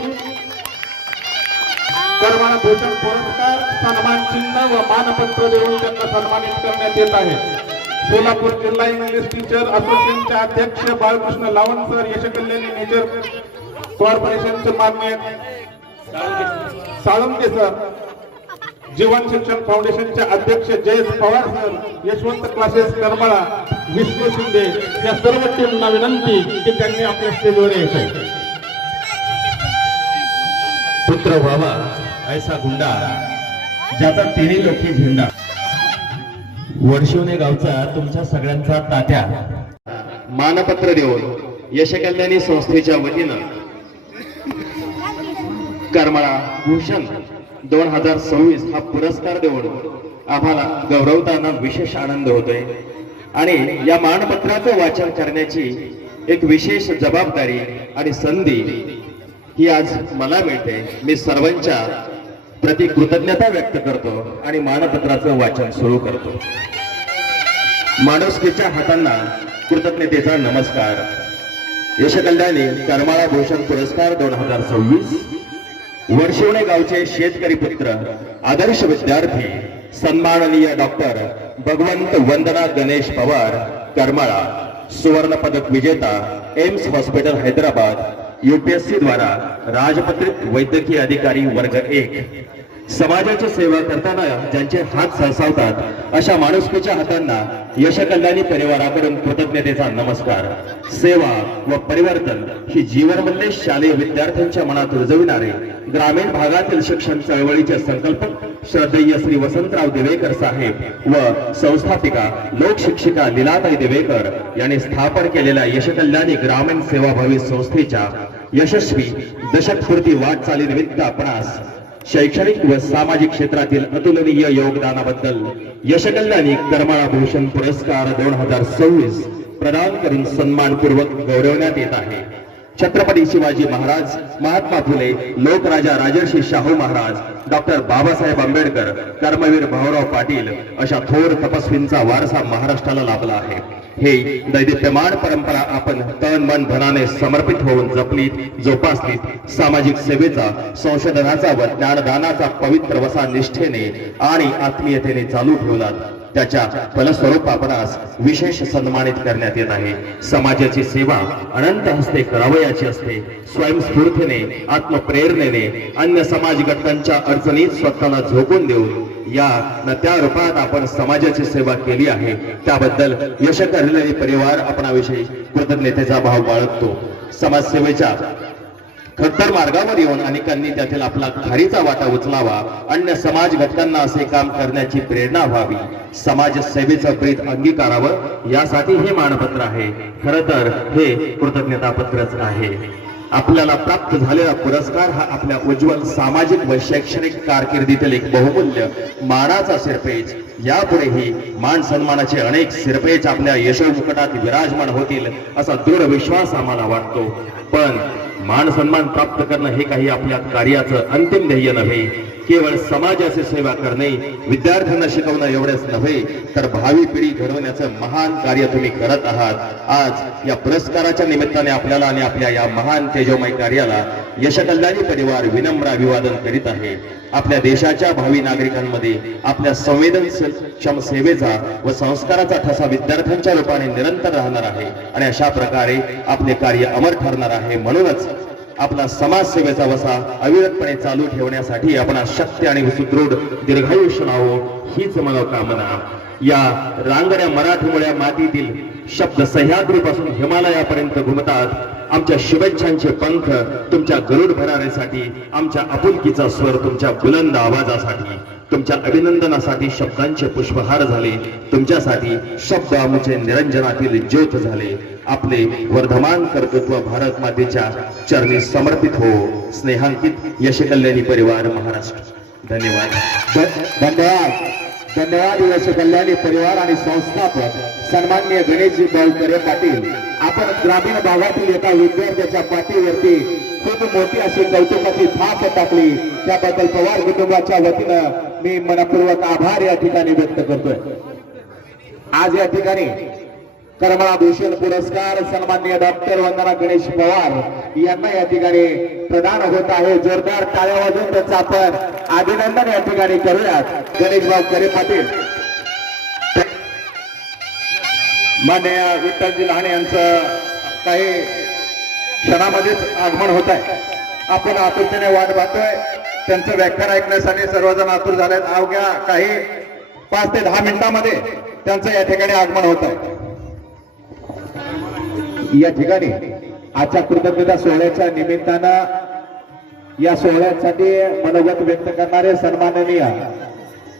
करमाळा भूषण पुरस्कार, सन्मान चिन्ह व मानपत्र देऊन त्यांना सन्मानित करण्यात येत आहे. सोलापूर जिल्हा इंग्लिश टीचर असोसिएशनचे अध्यक्ष बाळकृष्ण लावण सर, यशकल्याणी नेचर कॉर्पोरेशनचे माननीय साळुंके सर, जीवन शिक्षण फाउंडेशनचे अध्यक्ष जयेश पवार सर, यशवंत क्लासेस करमाळा, विष्णू शिंदे या सर्व टीमना विनंती की त्यांनी आपल्या स्टेजवर यायचं. पुत्र व्हावा ऐसा गुंडा ज्याचा तिन्ही लोकी झेंडा. वडशिवणे गावचा तुमच्या सगळ्यांचा तात्या मानपत्र देऊन यशकल्याणी संस्थेच्या वतीनं करमाळा भूषण 2026 हा पुरस्कार देऊन आम्हाला गौरवताना विशेष आनंद होतोय. आणि या मानपत्राचं वाचन करण्याची एक विशेष जबाबदारी आणि संधी ही आज मला मिळते. मी सर्वांच्या प्रति कृतज्ञता व्यक्त करतो आणि मानपत्राचं वाचन सुरू करतो. माणुसकीच्या हातांना कृतज्ञतेचा नमस्कार. यशकल्याणी करमाळा भूषण पुरस्कार 2026 वडशिवणे गावचे शेतकरी पुत्र आदर्श विद्यार्थी सन्माननीय डॉक्टर भगवंत वंदना गणेश पवार करमाळा, सुवर्ण पदक विजेता, एम्स हॉस्पिटल हैदराबाद, UPSC द्वारा राजपत्रित वैद्यकीय अधिकारी वर्ग 1. समाजाची सेवा करताना ज्यांचे हात सरसावतात अशा माणुसकीच्या हातांना यशकल्याणी परिवाराकडून कृतज्ञतेचा नमस्कार. सेवा व परिवर्तन ही जीवनमूल्ये शालेय विद्यार्थ्यांच्या मनात रुजविणारे ग्रामीण भागातील शिक्षण चळवळीचे संकल्पक श्रद्धेय श्री वसंतराव दिवेकर साहेब व संस्थापिका लोकशिक्षिका लीलाताई दिवेकर यांनी स्थापन केलेल्या यशकल्याणी ग्रामीण सेवाभावी संस्थेच्या यशस्वी दशकपूर्ती वाटचालीनिमित्त आपणास शैक्षणिक व सामाजिक क्षेत्रातील अतुलनीय योगदानाबद्दल यशकल्याणी करमाळा भूषण पुरस्कार 2026 प्रदान करून सन्मानपूर्वक गौरवण्यात येत आहे. छत्रपती शिवाजी महाराज, महात्मा फुले, लोकराजा राजर्षी शाहू महाराज, डॉक्टर बाबासाहेब आंबेडकर, कर्मवीर भाऊराव पाटील अशा थोर तपस्वींचा वारसा महाराष्ट्राला लाभला आहे. हे दैदिप्यमान परंपरा आपण तन मन धनाने समर्पित होऊन जपलीत, जोपासलीत, सामाजिक सेवेचा, संशोधनाचा व ज्ञानदानाचा पवित्र वसा निष्ठेने आणि आत्मीयतेने चालू ठेवलात. त्याच्या फलस्वरूप आपणास विशेष सन्मानित करण्यात येत आहे. समाजाची सेवा अनंत हस्ते करावयाची असते. स्वयंस्फूर्तीने, आत्मप्रेरणेने अन्य समाज घटकांच्या अडचणीत स्वतःला झोकून देऊन या न त्या रूपात आपण समाजाची सेवा केली आहे. त्याबद्दल यशकल्याणी परिवार आपणाविषयी कृतज्ञतेचा भाव बाळगतो. समाजसेवेच्या खडतर मार्गावर येऊन अनेकांनी त्यातील आपला खारीचा वाटा उचलावा. अन्य समाज घटकांना असे काम करण्याची प्रेरणा व्हावी. समाज सेवेचं प्रीत अंगीकारावं यासाठी हे मानपत्र आहे. खर तर हे कृतज्ञता पत्रच आहे. आपल्याला प्राप्त झालेला पुरस्कार हा आपल्या उज्ज्वल सामाजिक व शैक्षणिक कारकिर्दीतील एक बहुमूल्य मानाचा सिरपेज. यापुढेही मान सन्मानाचे अनेक सिरपेज आपल्या यशोमुकुटात विराजमान होतील असा दृढ विश्वास आम्हाला वाटतो. पण मान सन्मान प्राप्त करणं हे काही आपल्या कार्याचं अंतिम ध्येय नव्हे. केवळ समाजाची सेवा करणे, विद्यार्थ्यांना शिकवणं एवढेच नव्हे तर भावी पिढी घडवण्याचं महान कार्य तुम्ही करत आहात. आज या पुरस्काराच्या निमित्ताने आपल्याला आणि आपल्या या महान तेजोमय कार्याला यशकल्याणी परिवार विनम्र अभिवादन करीत आहे. आपल्या देशाच्या भावी नागरिकांमध्ये आपल्या संवेदनक्षम सेवेचा व संस्काराचा ठसा विद्यार्थ्यांच्या रूपाने निरंतर राहणार आहे आणि अशा प्रकारे आपले कार्य अमर ठरणार आहे. म्हणूनच आपला समाजसेवेचा वसा अविरतपणे चालू ठेवण्यासाठी आपण शक्ती आणि सुदृढ दीर्घायुष्य लावो हीच मनोकामना. या रांगड्या मराठमोळ्या मातीतील शब्द सह्याद्रीपासून हिमालयापर्यंत घुमतात. आमच्या शुभेच्छांचे पंख तुमच्या गरुड भरारीसाठी, आमच्या आपुलकीचा स्वर तुमच्या बुलंद आवाजासाठी, तुमच्या अभिनंदनासाठी शब्दांचे पुष्पहार झाले. तुमच्यासाठी शब्द आमचे निरंजनातील ज्योत झाले. आपले वर्धमान कर्तृत्व भारत मातेच्या चरणी समर्पित हो. स्नेहांकित यशकल्याणी परिवार महाराष्ट्र. धन्यवाद. धन्यवाद यशकल्याणी परिवार आणि संस्थापक सन्माननीय गणेशजी भाऊकरे पाटील. आपण ग्रामीण भागातील एका विद्यार्थ्याच्या पाठीवरती खूप मोठी अशी कौतुकाची थाप टाकली. त्याबद्दल पवार कुटुंबाच्या वतीनं मी मनपूर्वक आभार या ठिकाणी व्यक्त करतोय. आज या ठिकाणी करमाळा भूषण पुरस्कार सन्माननीय डॉक्टर वंदना गणेश पवार यांना या ठिकाणी प्रदान होत आहे. जोरदार टाळ्या वाजवून त्याचं आपण अभिनंदन या ठिकाणी करूयात. गणेश भाऊकरे पाटील, माननीय विठ्ठलजी लहाने यांचं काही क्षणामध्येच आगमन होत आहे. आपण आतुरतेने वाट पाहतोय. त्यांचं व्याख्यान ऐकण्यासाठी सर्वजण आतुर झालेत. अवघ्या काही 5 ते 10 मिनिटांमध्ये त्यांचं या ठिकाणी आगमन होत आहे. या ठिकाणी आजच्या कृतज्ञता सोहळ्याच्या निमित्तानं या सोहळ्यासाठी मनोगत व्यक्त करणारे सन्माननीय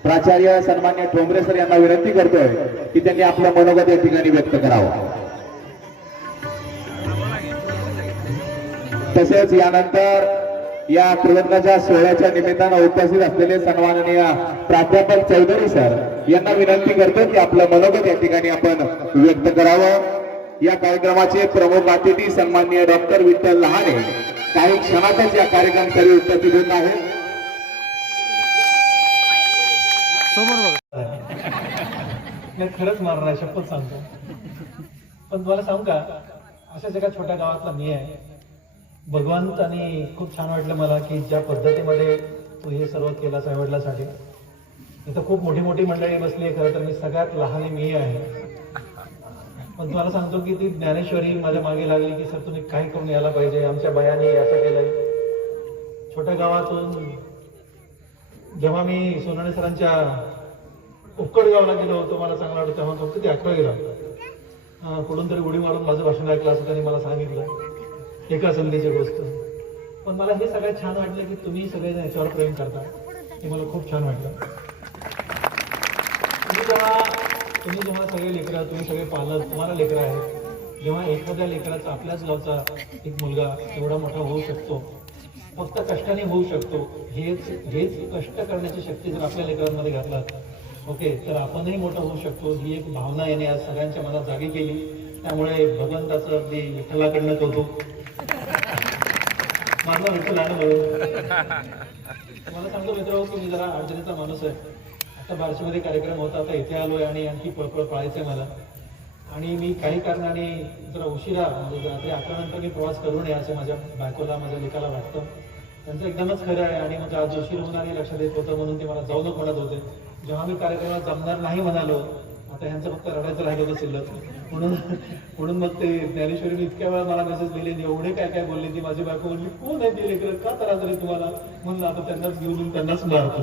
प्राचार्य सन्मान्य ठोंबरे सर यांना विनंती करतोय की त्यांनी आपलं मनोगत या ठिकाणी व्यक्त करावं. तसेच यानंतर या कृतज्ञता सोहळ्याच्या निमित्तानं उपस्थित असलेले सन्माननीय प्राध्यापक चौधरी सर यांना विनंती करतो की आपलं मनोगत या ठिकाणी आपण व्यक्त करावं. या कार्यक्रमाचे प्रमुख अतिथी सन्माननीय डॉक्टर विठ्ठल लहाने काही क्षणातच या कार्यक्रमासाठी उपस्थित होत आहेत. नाही खरंच मारणार शपथ सांगतो. पण तुम्हाला सांगू का, अशाच एका छोट्या गावातला मी आहे. भगवंत आणि खूप छान वाटलं मला की ज्या पद्धतीमध्ये तू हे सर्व केलास आवडल्यासाठी. इथं खूप मोठी मोठी मंडळी बसली आहे, खरं तर मी सगळ्यात लहान मी आहे. पण तुम्हाला सांगतो की ती ज्ञानेश्वरी माझ्या मागे लागली की सर तुम्ही काय करून यायला पाहिजे, आमच्या बायाने असं केलंय. छोट्या गावातून जेव्हा मी सोनाणे सरांच्या उक्कडगावला गेलो होतो, मला चांगला वाटतं तेव्हा फक्त ते 11 गेला कुठून तरी उडी मारून माझं भाषण ऐकलं असं त्यांनी मला सांगितलं, एका संधीची गोष्ट. पण मला हे सगळ्यात छान वाटलं की तुम्ही सगळे याच्यावर प्रेम करता, हे मला खूप छान वाटलं. तुम्ही जेव्हा सगळे लेकरं, तुम्ही सगळे पालक, तुम्हाला लेकरं आहेत, जेव्हा एखाद्या लेकराचा आपल्याच गावचा एक मुलगा एवढा मोठा होऊ शकतो, फक्त कष्टाने होऊ शकतो, हेच कष्ट करण्याची शक्ती जर आपल्या लेकरांमध्ये घातलात ओके तर आपणही मोठं होऊ शकतो, ही एक भावना याने आज सगळ्यांच्या मनात जागी केली. त्यामुळे भगवंताचं अगदी विठ्ठलाकडनं होतो माझा विठ्ठल आहे मला सांगतो मित्र की मी जरा अडचणीचा माणूस आहे. आता बार्शीमध्ये कार्यक्रम होता, आता इथे आलोय आणि आणखी पळपळ पाळायचंय मला. आणि मी काही कारणाने जरा उशिरा म्हणजे रात्री 11 नंतर मी प्रवास करू नये असं माझ्या बायकोला माझ्या लेकाला वाटतं. त्यांचं एकदमच खरं आहे आणि मग आज उशीर होऊन आणि लक्षात येत होतं म्हणून ते मला जाऊ नको म्हणत होते. जेव्हा मी कार्यक्रमात जमणार नाही म्हणालो, आता ह्यांचं फक्त रडायचं राहिलं होतं शिल्लक, म्हणून मग ते ज्ञानेश्वरीने इतक्या वेळा मला मेसेज दिले, एवढे काय काय बोलले. ती माझी बायको बोलली कोण आहे ते लेकरं, का त्रास झाले तुम्हाला, म्हणून आता त्यांनाच घेऊन त्यांनाच मारतो.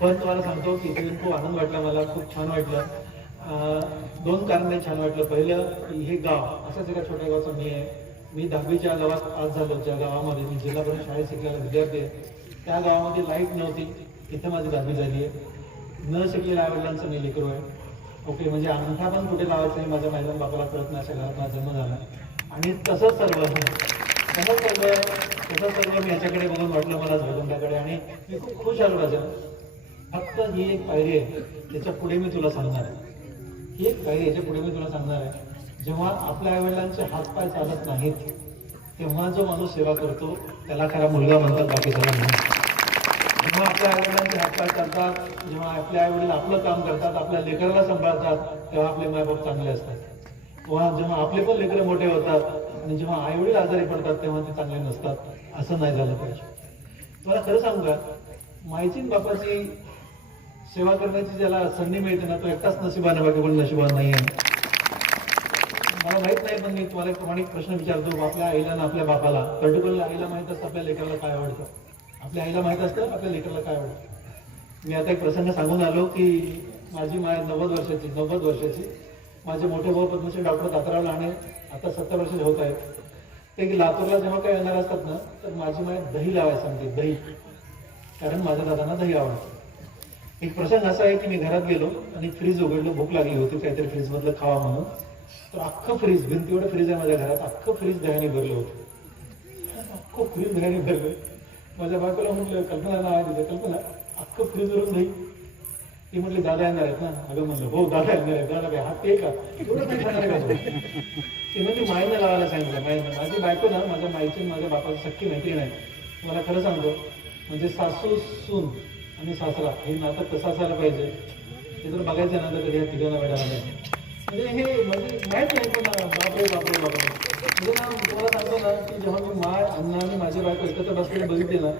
पण तुम्हाला सांगतो की इथे खूप आनंद वाटला, मला खूप छान वाटलं. 2 कारणे छान वाटलं. पहिलं की हे गाव अशाच एका छोट्या गावाचं मी आहे. मी 10वीच्या गावात पास झालो, ज्या गावामध्ये मी जिल्हा परिषद शाळेत शिकलेला विद्यार्थी आहे. त्या गावामध्ये लाईट नव्हती, इथं माझी 10वी झाली आहे. न शिकलेल्या आईवडिलांचं मी लेकरू आहे ओके. म्हणजे अंगठा पण कुठे लावायचं नाही माझ्या माझ्या बापाला कळत नाही, अशा घरात माझा जन्म झाला. आणि तसंच सर्व मी याच्याकडे बघून वाटलं मला भगवंताकडे आणि मी खूप खुश आलो राजा. फक्त ही एक पायरी आहे, त्याच्या पुढे मी तुला सांगणार आहे. ही एक पायरी याच्या पुढे मी तुला सांगणार आहे. जेव्हा आपल्या आईवडिलांचे हातपाय चालत नाहीत तेव्हा जो माणूस सेवा करतो त्याला खरा मुलगा म्हणतात, बाकी त्याला नाही. जेव्हा आपल्या आईवडिलांचे हातपाय चालतात, जेव्हा आपले आईवडील आपलं काम करतात, आपल्या लेकराला सांभाळतात, तेव्हा आपले मायबाप चांगले असतात. जेव्हा आपले पण लेकरं मोठे होतात आणि जेव्हा आईवडील आजारी पडतात तेव्हा ते चांगले नसतात. असं नाही झालं पाहिजे. तुम्हाला खरं सांगू का, माईची बापाची सेवा करण्याची ज्याला संधी मिळते ना तो एकटाच नशिबाने, बाकी कोणी नशिबान नाही आहे. मला माहित नाही, पण मी तुम्हाला एक प्रामाणिक प्रश्न विचारतो. आपल्या आईला ना आपल्या बापाला, पर्टिक्युलर आईला माहित असतं आपल्या लेकराला काय आवडतं, आपल्या आईला माहित असतं आपल्या लेकराला काय आवडतं. मी आता एक प्रसंग सांगून आलो की माझी माय 90 वर्षाची. माझे मोठे भाऊ पद्मश्री डॉक्टर तात्राव लाणे आता 70 वर्षाचे होत आहेत. ते लातूरला जेव्हा काही येणार असतात ना तर माझी माय दही लावायला सांगते, दही, कारण माझ्या दादांना दही आवडतं. एक प्रसंग असा आहे की मी घरात गेलो आणि फ्रीज उघडलो, भूक लागली होती, काहीतरी फ्रीज मधलं खावा म्हणून. तर अख्खं फ्रीज, भिंतीवर फ्रीज आहे माझ्या घरात, अख्खं फ्रीज दह्याने भरलं होतं. अख्खं फ्रीज दह्याने भरलं. माझ्या बायकोला म्हटलं, कल्पना नाव आहे तिथं, कल्पना अख्खं फ्रीजवरून दही. ती म्हटली दादा येणार आहेत ना. अगं म्हणलं हो दादा येणार आहेत. दादा काय हात ते का एवढं काही खाणार का? ती म्हणजे माईनं लावायला सांगितलं. माईनं, माझी बायको ना माझ्या माईची माझ्या बापाची सख्खी मैत्रीण आहे. मला खरं सांगतो, म्हणजे सासू सून आणि सासरा हे नातं कसं असायला पाहिजे ते जर बघायचं ना तर कधी ह्या तिघांना वेळा नाही. म्हणजे हे म्हणजे माहीत नाही पण बापरे. म्हणजे ना तुम्हाला सांगतो ना की जेव्हा मी माय अण्णा आणि माझी बायको एकत्र बसलेले बघितले ना,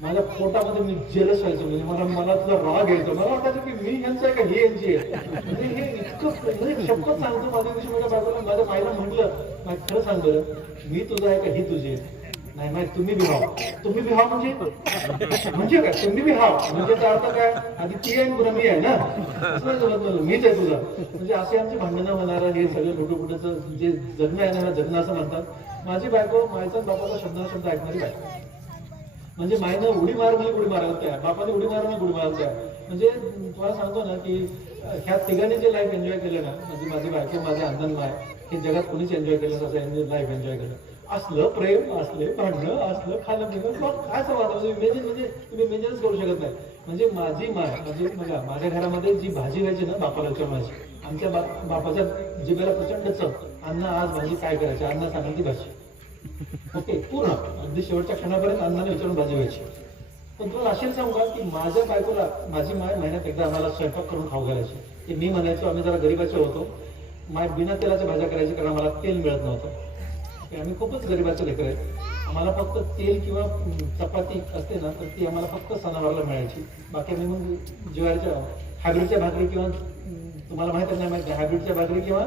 माझ्या पोटामध्ये मी जेलस व्हायचो. म्हणजे मला तुझा राग यायचा. मला वाटायचं की मी यांचं आहे का ही यांची आहे. म्हणजे हे इतकं म्हणजे शपथ सांगतो. माझ्या दिवशी माझ्या बायकोला माझ्या माईला म्हटलं, खरं सांगतो मी तुझं आहे का ही तुझी आहे. नाही माहित तुम्ही बी हाव. तुम्ही बी हाव म्हणजे काय तुम्ही बी हाव म्हणजे त्याचा अर्थ काय आधी ती आहे पुन्हा मी आहे ना असं नाही बोलत मला, मीच आहे तुझा. म्हणजे असे आमची भांडणं होणारं हे सगळं कुठं जे जगणं आहे ना जगणं असं म्हणतात. माझी बायको मायचा बापाचा शब्द ऐकणारी बायको. म्हणजे मायनं उडी मार म्हणजे उडी मारायला तयार, बापाने उडी मार म्हणजे उडी मारायला तयार. म्हणजे तुम्हाला सांगतो ना की ह्या तिघांनी जे लाईफ एन्जॉय केलं ना, म्हणजे माझी बायको माझे आनंद माय हे जगात कोणीच एन्जॉय केलं असं लाईफ एन्जॉय केलं. असलं प्रेम, असले भांडणं, असलं खाणं पिणं, मग काय संवाद म्हणजे तुम्ही इमेजिनच करू शकत नाही. म्हणजे माझी माय म्हणजे बघा माझ्या घरामध्ये जी भाजी व्हायची ना बापाला विचारण्याची, आमच्या बापाच्या जिभेला प्रचंड चव. अण्णा आज भाजी काय करायची, अण्णा सांगाल ती भाजी ओके पूर्ण अगदी शेवटच्या क्षणापर्यंत अण्णाने विचारून भाजी व्हायची. पण तुम्हाला असेल सांगू का की माझ्या बायकोला माझी माय महिन्यात एकदा आम्हाला स्वयंपाक करून खाऊ घालायची. की मी म्हणायचो आम्ही जरा गरीबाचे होतो, माय बिना तेलाच्या भाज्या करायची कारण आम्हाला तेल मिळत नव्हतं. आम्ही खूपच गरीबाचे लेकर आहेत. आम्हाला फक्त तेल किंवा चपाती असते ना तर ती आम्हाला फक्त सणावारला मिळायची. बाकी आम्ही मग ज्वारीच्या हायब्रिडच्या भाकरी किंवा तुम्हाला माहिती नाही माहिती हायब्रिडच्या भाकरी किंवा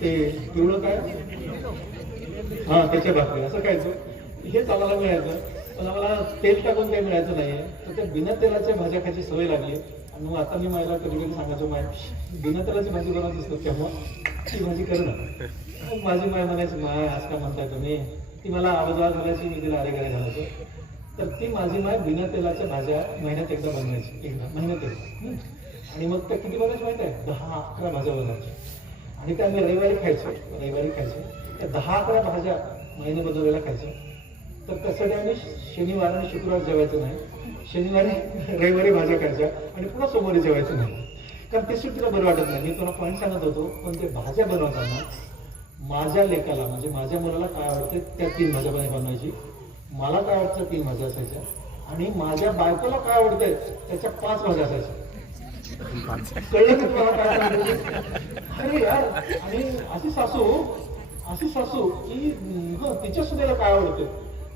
ते पिवळं काय हा त्याच्या भाकरी असं खायचं. हेच आम्हाला मिळायचं. पण आम्हाला तेल टाकून काही मिळायचं नाहीये. तर त्या बिना तेलाच्या भाज्या खायची सवय लागली. आणि मग आता मी मला कधी कधी सांगायचो माय बिना तेलाची भाजी बनवत असतो तेव्हा ती भाजी कर ना. मग माझी माय म्हणायची माय आज का म्हणताय तुम्ही, ती मला आवाज घालायची, मी तिला अरे घालायचो. तर ती माझी माय बिना तेलाच्या भाज्या महिन्यात एकदा बनवायची, एकदा महिन्यात एकदा. आणि मग त्या किती बनायची माहिती आहे, 10-11 भाज्या बनवायच्या. आणि त्या आम्ही रविवारी खायचो. त्या 10-11 भाज्या महिने बनवलेल्या खायचो. तर त्यासाठी आम्ही शनिवार आणि शुक्रवार जेवायचं नाही, शनिवारी रविवारी भाज्या खायच्या आणि पुन्हा सोमवारी जेवायचं नाही. कारण ते सुट्टीला बरं वाटत नाही. मी तुला पॉईंट सांगत होतो. पण ते भाज्या बनवताना माझ्या लेकाला म्हणजे माझ्या मुलाला काय आवडते त्या 3 भाज्या बनवायची, मला काय आवडतं 3 भाज्या असायच्या, आणि माझ्या बायकोला काय आवडतंय त्याच्या 5 भाज्या असायच्या. कळलं की तुम्हाला काय सांगतो? अरे यार, आणि अशी सासू की तिच्या सुद्धा काय आवडते.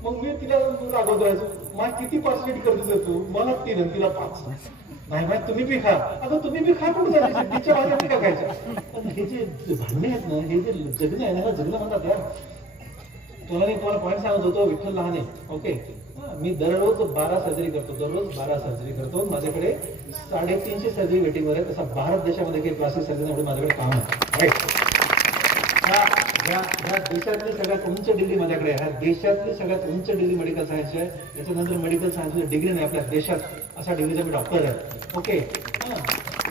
मग मी तिला रागवत राहायचो, मला किती पर्सेंट करतो तू, मला 3 आणि तिला 5. नाही माहिती तुम्ही बी खा, आता तुम्ही बी खा कुठे जायचे तिच्या भाज्या मी का खायच्या. पण हे जे भांडणे आहेत ना, हे जे जगणं आहे ना जगणं म्हणतात यार. मी तुम्हाला पॉईंट सांगत होतो विठ्ठल लहाने ओके. मी दररोज 12 सर्जरी करतो. माझ्याकडे 350 सर्जरी वेटिंगवर आहे. तसा भारत देशामध्ये काही प्लास्टिक सर्जन एवढे माझ्याकडे काम आहे. ह्या देशातली सगळ्यात उंच डिग्री माझ्याकडे आहे. ह्या देशातली सगळ्यात उंच डिग्री मेडिकल सायन्स आहे. त्याच्यानंतर मेडिकल सायन्सची डिग्री नाही आपल्या देशात, असा डिग्रीचा मी डॉक्टर आहे ओके.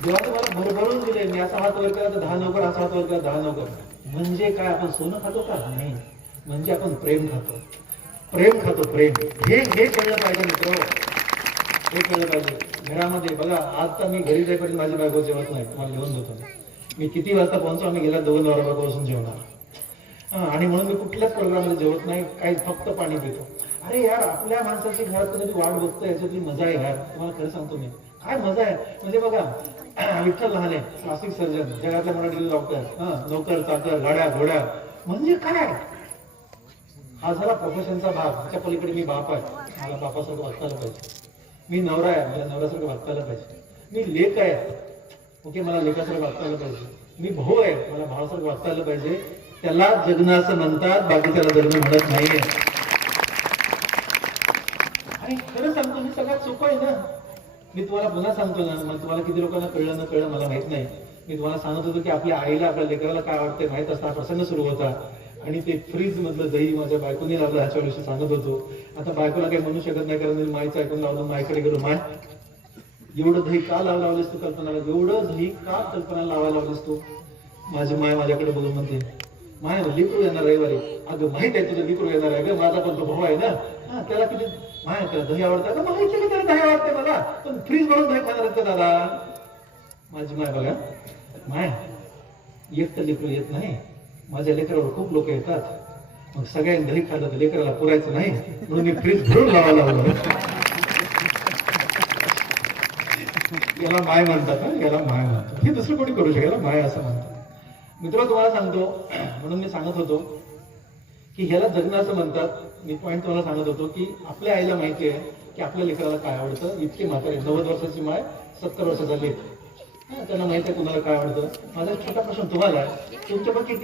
जेव्हा तुम्हाला भरभरून दिले मी असा हात वर करा तर 10 नोकर, असा हात वर करा 10 नोकर. म्हणजे काय आपण सोनं खातो का नाही, म्हणजे आपण प्रेम खातो. प्रेम हे कळलं पाहिजे मित्र, हे कळलं पाहिजे. घरामध्ये बघा आज तर मी घरी जाईपर्यंत माझी बायको जेवत नाही, तुम्हाला घेऊन देतो. मी किती वाजता पोहोचतो, आम्ही गेल्या 2 वाजतापासून जेवणार. आणि म्हणून मी कुठल्याच प्रोग्राममध्ये जेवत नाही, काही फक्त पाणी पितो. अरे यार, आपल्या माणसाची घरात कधी वाट बघतो याच्यातली मजा आहे यार. तुम्हाला खरं सांगतो मी काय मजा आहे. म्हणजे बघा विठ्ठल लहाने प्लास्टिक सर्जन, जगातल्या मराठी डॉक्टर, नोकर चाकर, गाड्या घोड्या, म्हणजे काय हा झाला प्रोफेशनचा भाग. त्याच्या पलीकडे मी बाप आहे, मला बापासारखं वागतायला पाहिजे. मी नवरा आहे, मला नवऱ्यासारखं वागतायला पाहिजे. मी लेक आहे ओके, मला लेकासारखं वागतायला पाहिजे. मी भाऊ आहे, मला भावासारखं वागतायला पाहिजे. त्याला जगणं असं म्हणतात, बाकी त्याला जगणं म्हणत नाहीये. आणि खरं सांगतो मी सगळ्यात सोपं आहे ना. मी तुम्हाला पुन्हा सांगतो ना, मग तुम्हाला किती लोकांना कळलं न कळलं मला माहित नाही. मी तुम्हाला सांगत होतो की आपल्या आईला आपल्या लेकराला काय आवडते माहित असता प्रसंग सुरू होता. आणि ते फ्रीज मधलं दही माझ्या बायकोने लावलं ह्याच्या विषयी सांगत होतो. आता बायकोला काही म्हणू शकत नाही कारण मी माईचं ऐकून लावलं. माईकडे गेलो, माय एवढं दही का लावलीस तू कल्पनाला, एवढं दही का कल्पनाला लावायला लावलीस तू. माझी माय माझ्याकडे बघून म्हणते, माय लिकरू येणार रविवारी. अगं माहित आहे तुझं लिकरू येणार आहे ग, माझा पण तो भाऊ आहे ना, त्याला किती माय त्याला दही आवडतं. माहिती की त्याला दही आवडते मला, पण फ्रीज भरून दही खाणार का दादा. माझी माय बघा, माय एक तर लिकरू येत नाही, माझ्या लेकरावर खूप लोक येतात, मग सगळ्यांनी दही खाल्लं तर लेकराला पुरायचं नाही म्हणून मी फ्रीज भरून लावायला लावलं. याला माय म्हणतात, याला माय म्हणतात. हे दुसरं कोणी करू शकेल, याला माय असं म्हणतात. मित्र तुम्हाला सांगतो, म्हणून मी सांगत होतो की ह्याला जगणं असं म्हणतात. मी पॉईंट तुम्हाला सांगत होतो की आपल्या आईला माहिती आहे की आपल्या लेकराला काय आवडतं. इतके म्हातारे 90 वर्षाची माय, 70 वर्षाचा लेक, त्यांना माहिती आहे कुणाला काय आवडतं. माझा छोटा प्रश्न तुम्हाला आहे, तुमच्यापैकी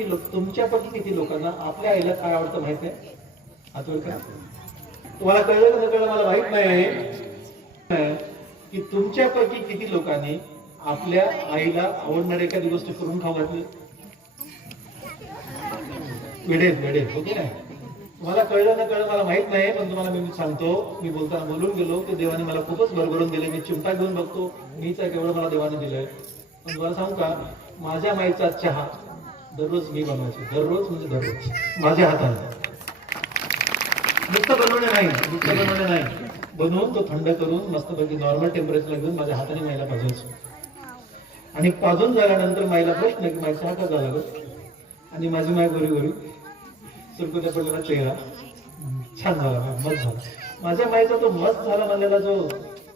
किती लोकांना आपल्या आईला काय आवडतं माहिती आहे. हातवर करा. तुम्हाला कळलं का कळलं मला माहित नाही आहे की तुमच्यापैकी किती लोकांनी आपल्या आईला आवडणारी एखादी गोष्ट करून खाऊ घातली. वेडे ओके नाही. तुम्हाला कळलं ना कळलं मला माहित नाही, पण तुम्हाला मी सांगतो, मी बोलताना बोलून गेलो की देवाने मला खूपच भरभरून दिले. मी चिमटा घेऊन बघतो मीच आहे केवढं मला देवाने दिलंय. पण तुम्हाला सांगू का, माझ्या माईचा चहा दररोज मी बनवायचो. दररोज म्हणजे दररोज माझ्या हाताने. नुसतं बनवणे नाही, बनवून तो थंड करून मस्तपैकी नॉर्मल टेम्परेचरला घेऊन माझ्या हाताने माईला पाजवायचो. आणि पाजून झाल्यानंतर माईला प्रश्न की माई चहा का झाला ग. आणि माझी माय गोरी सुरकुत्या पडलेला चेहरा छान झाला, मस्त झाला. माझ्या माईचा तो मस्त झाला म्हणलेला जो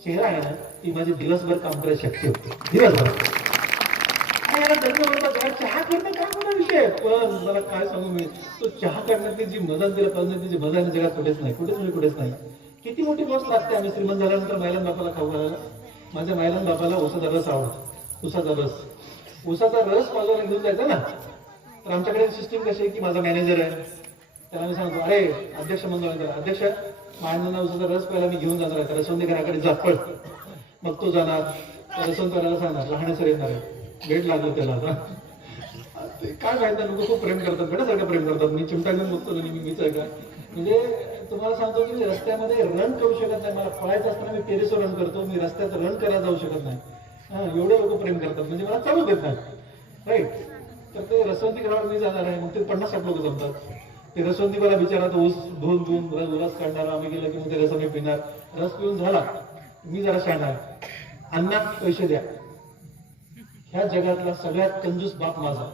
चेहरा आहे ना, ती माझी दिवसभर काम करायची शक्ती होती. दिवसभर चहा करणं काय मोठा विषय. पण मला काय सांगू मी, तो चहा करण्याची जी मजा दिला पाहिजे, जी मजा जगात कुठेच नाही. किती मोठी गोष्ट लागते. आम्ही श्रीमंत झाल्यानंतर मायलान बापाला खाऊ घालायला. माझ्या मायलान बापाला उसाचा रस आवडतो. उसाचा रस पाजवायला घेऊन जायचा ना, तर आमच्याकडे सिस्टीम कशी आहे की माझा मॅनेजर आहे, त्याला मी सांगतो अरे अध्यक्ष म्हणतो, अध्यक्ष माझ्या उसाचा रस पहिला मी घेऊन जाणार आहे, त्या रसवंती घराकडे जात पड. मग तो जाणार, रसवंत करायला सांगणार, लहान सर येणार आहे, भेट लागलो त्याला. आता ते काय माहिती लोक खूप प्रेम करतात, बेटासारखं प्रेम करतात. मी चिमटा घेऊन बघतो आणि मीच आहे का. म्हणजे तुम्हाला सांगतो की रस्त्यामध्ये रन करू शकत नाही. मला पळायचं असताना मी टेरेसवर रन करतो, मी रस्त्यात रन करायला जाऊ शकत नाही. एवढे लोक प्रेम करतात, म्हणजे मला चालू देत नाही. राईट. तर ते रसवंती घरावर मी जाणार आहे, मग ते 50-60 लोक जमतात. ते रसवंती मला बिचारा तो ऊस धुवून रस काढणार, आम्ही गेलो की मग ते रस आम्ही पिणार. रस पिऊन झाला मी जरा शाणार, अण्णा पैसे द्या. ह्या जगातला सगळ्यात कंजूस बाप माझा.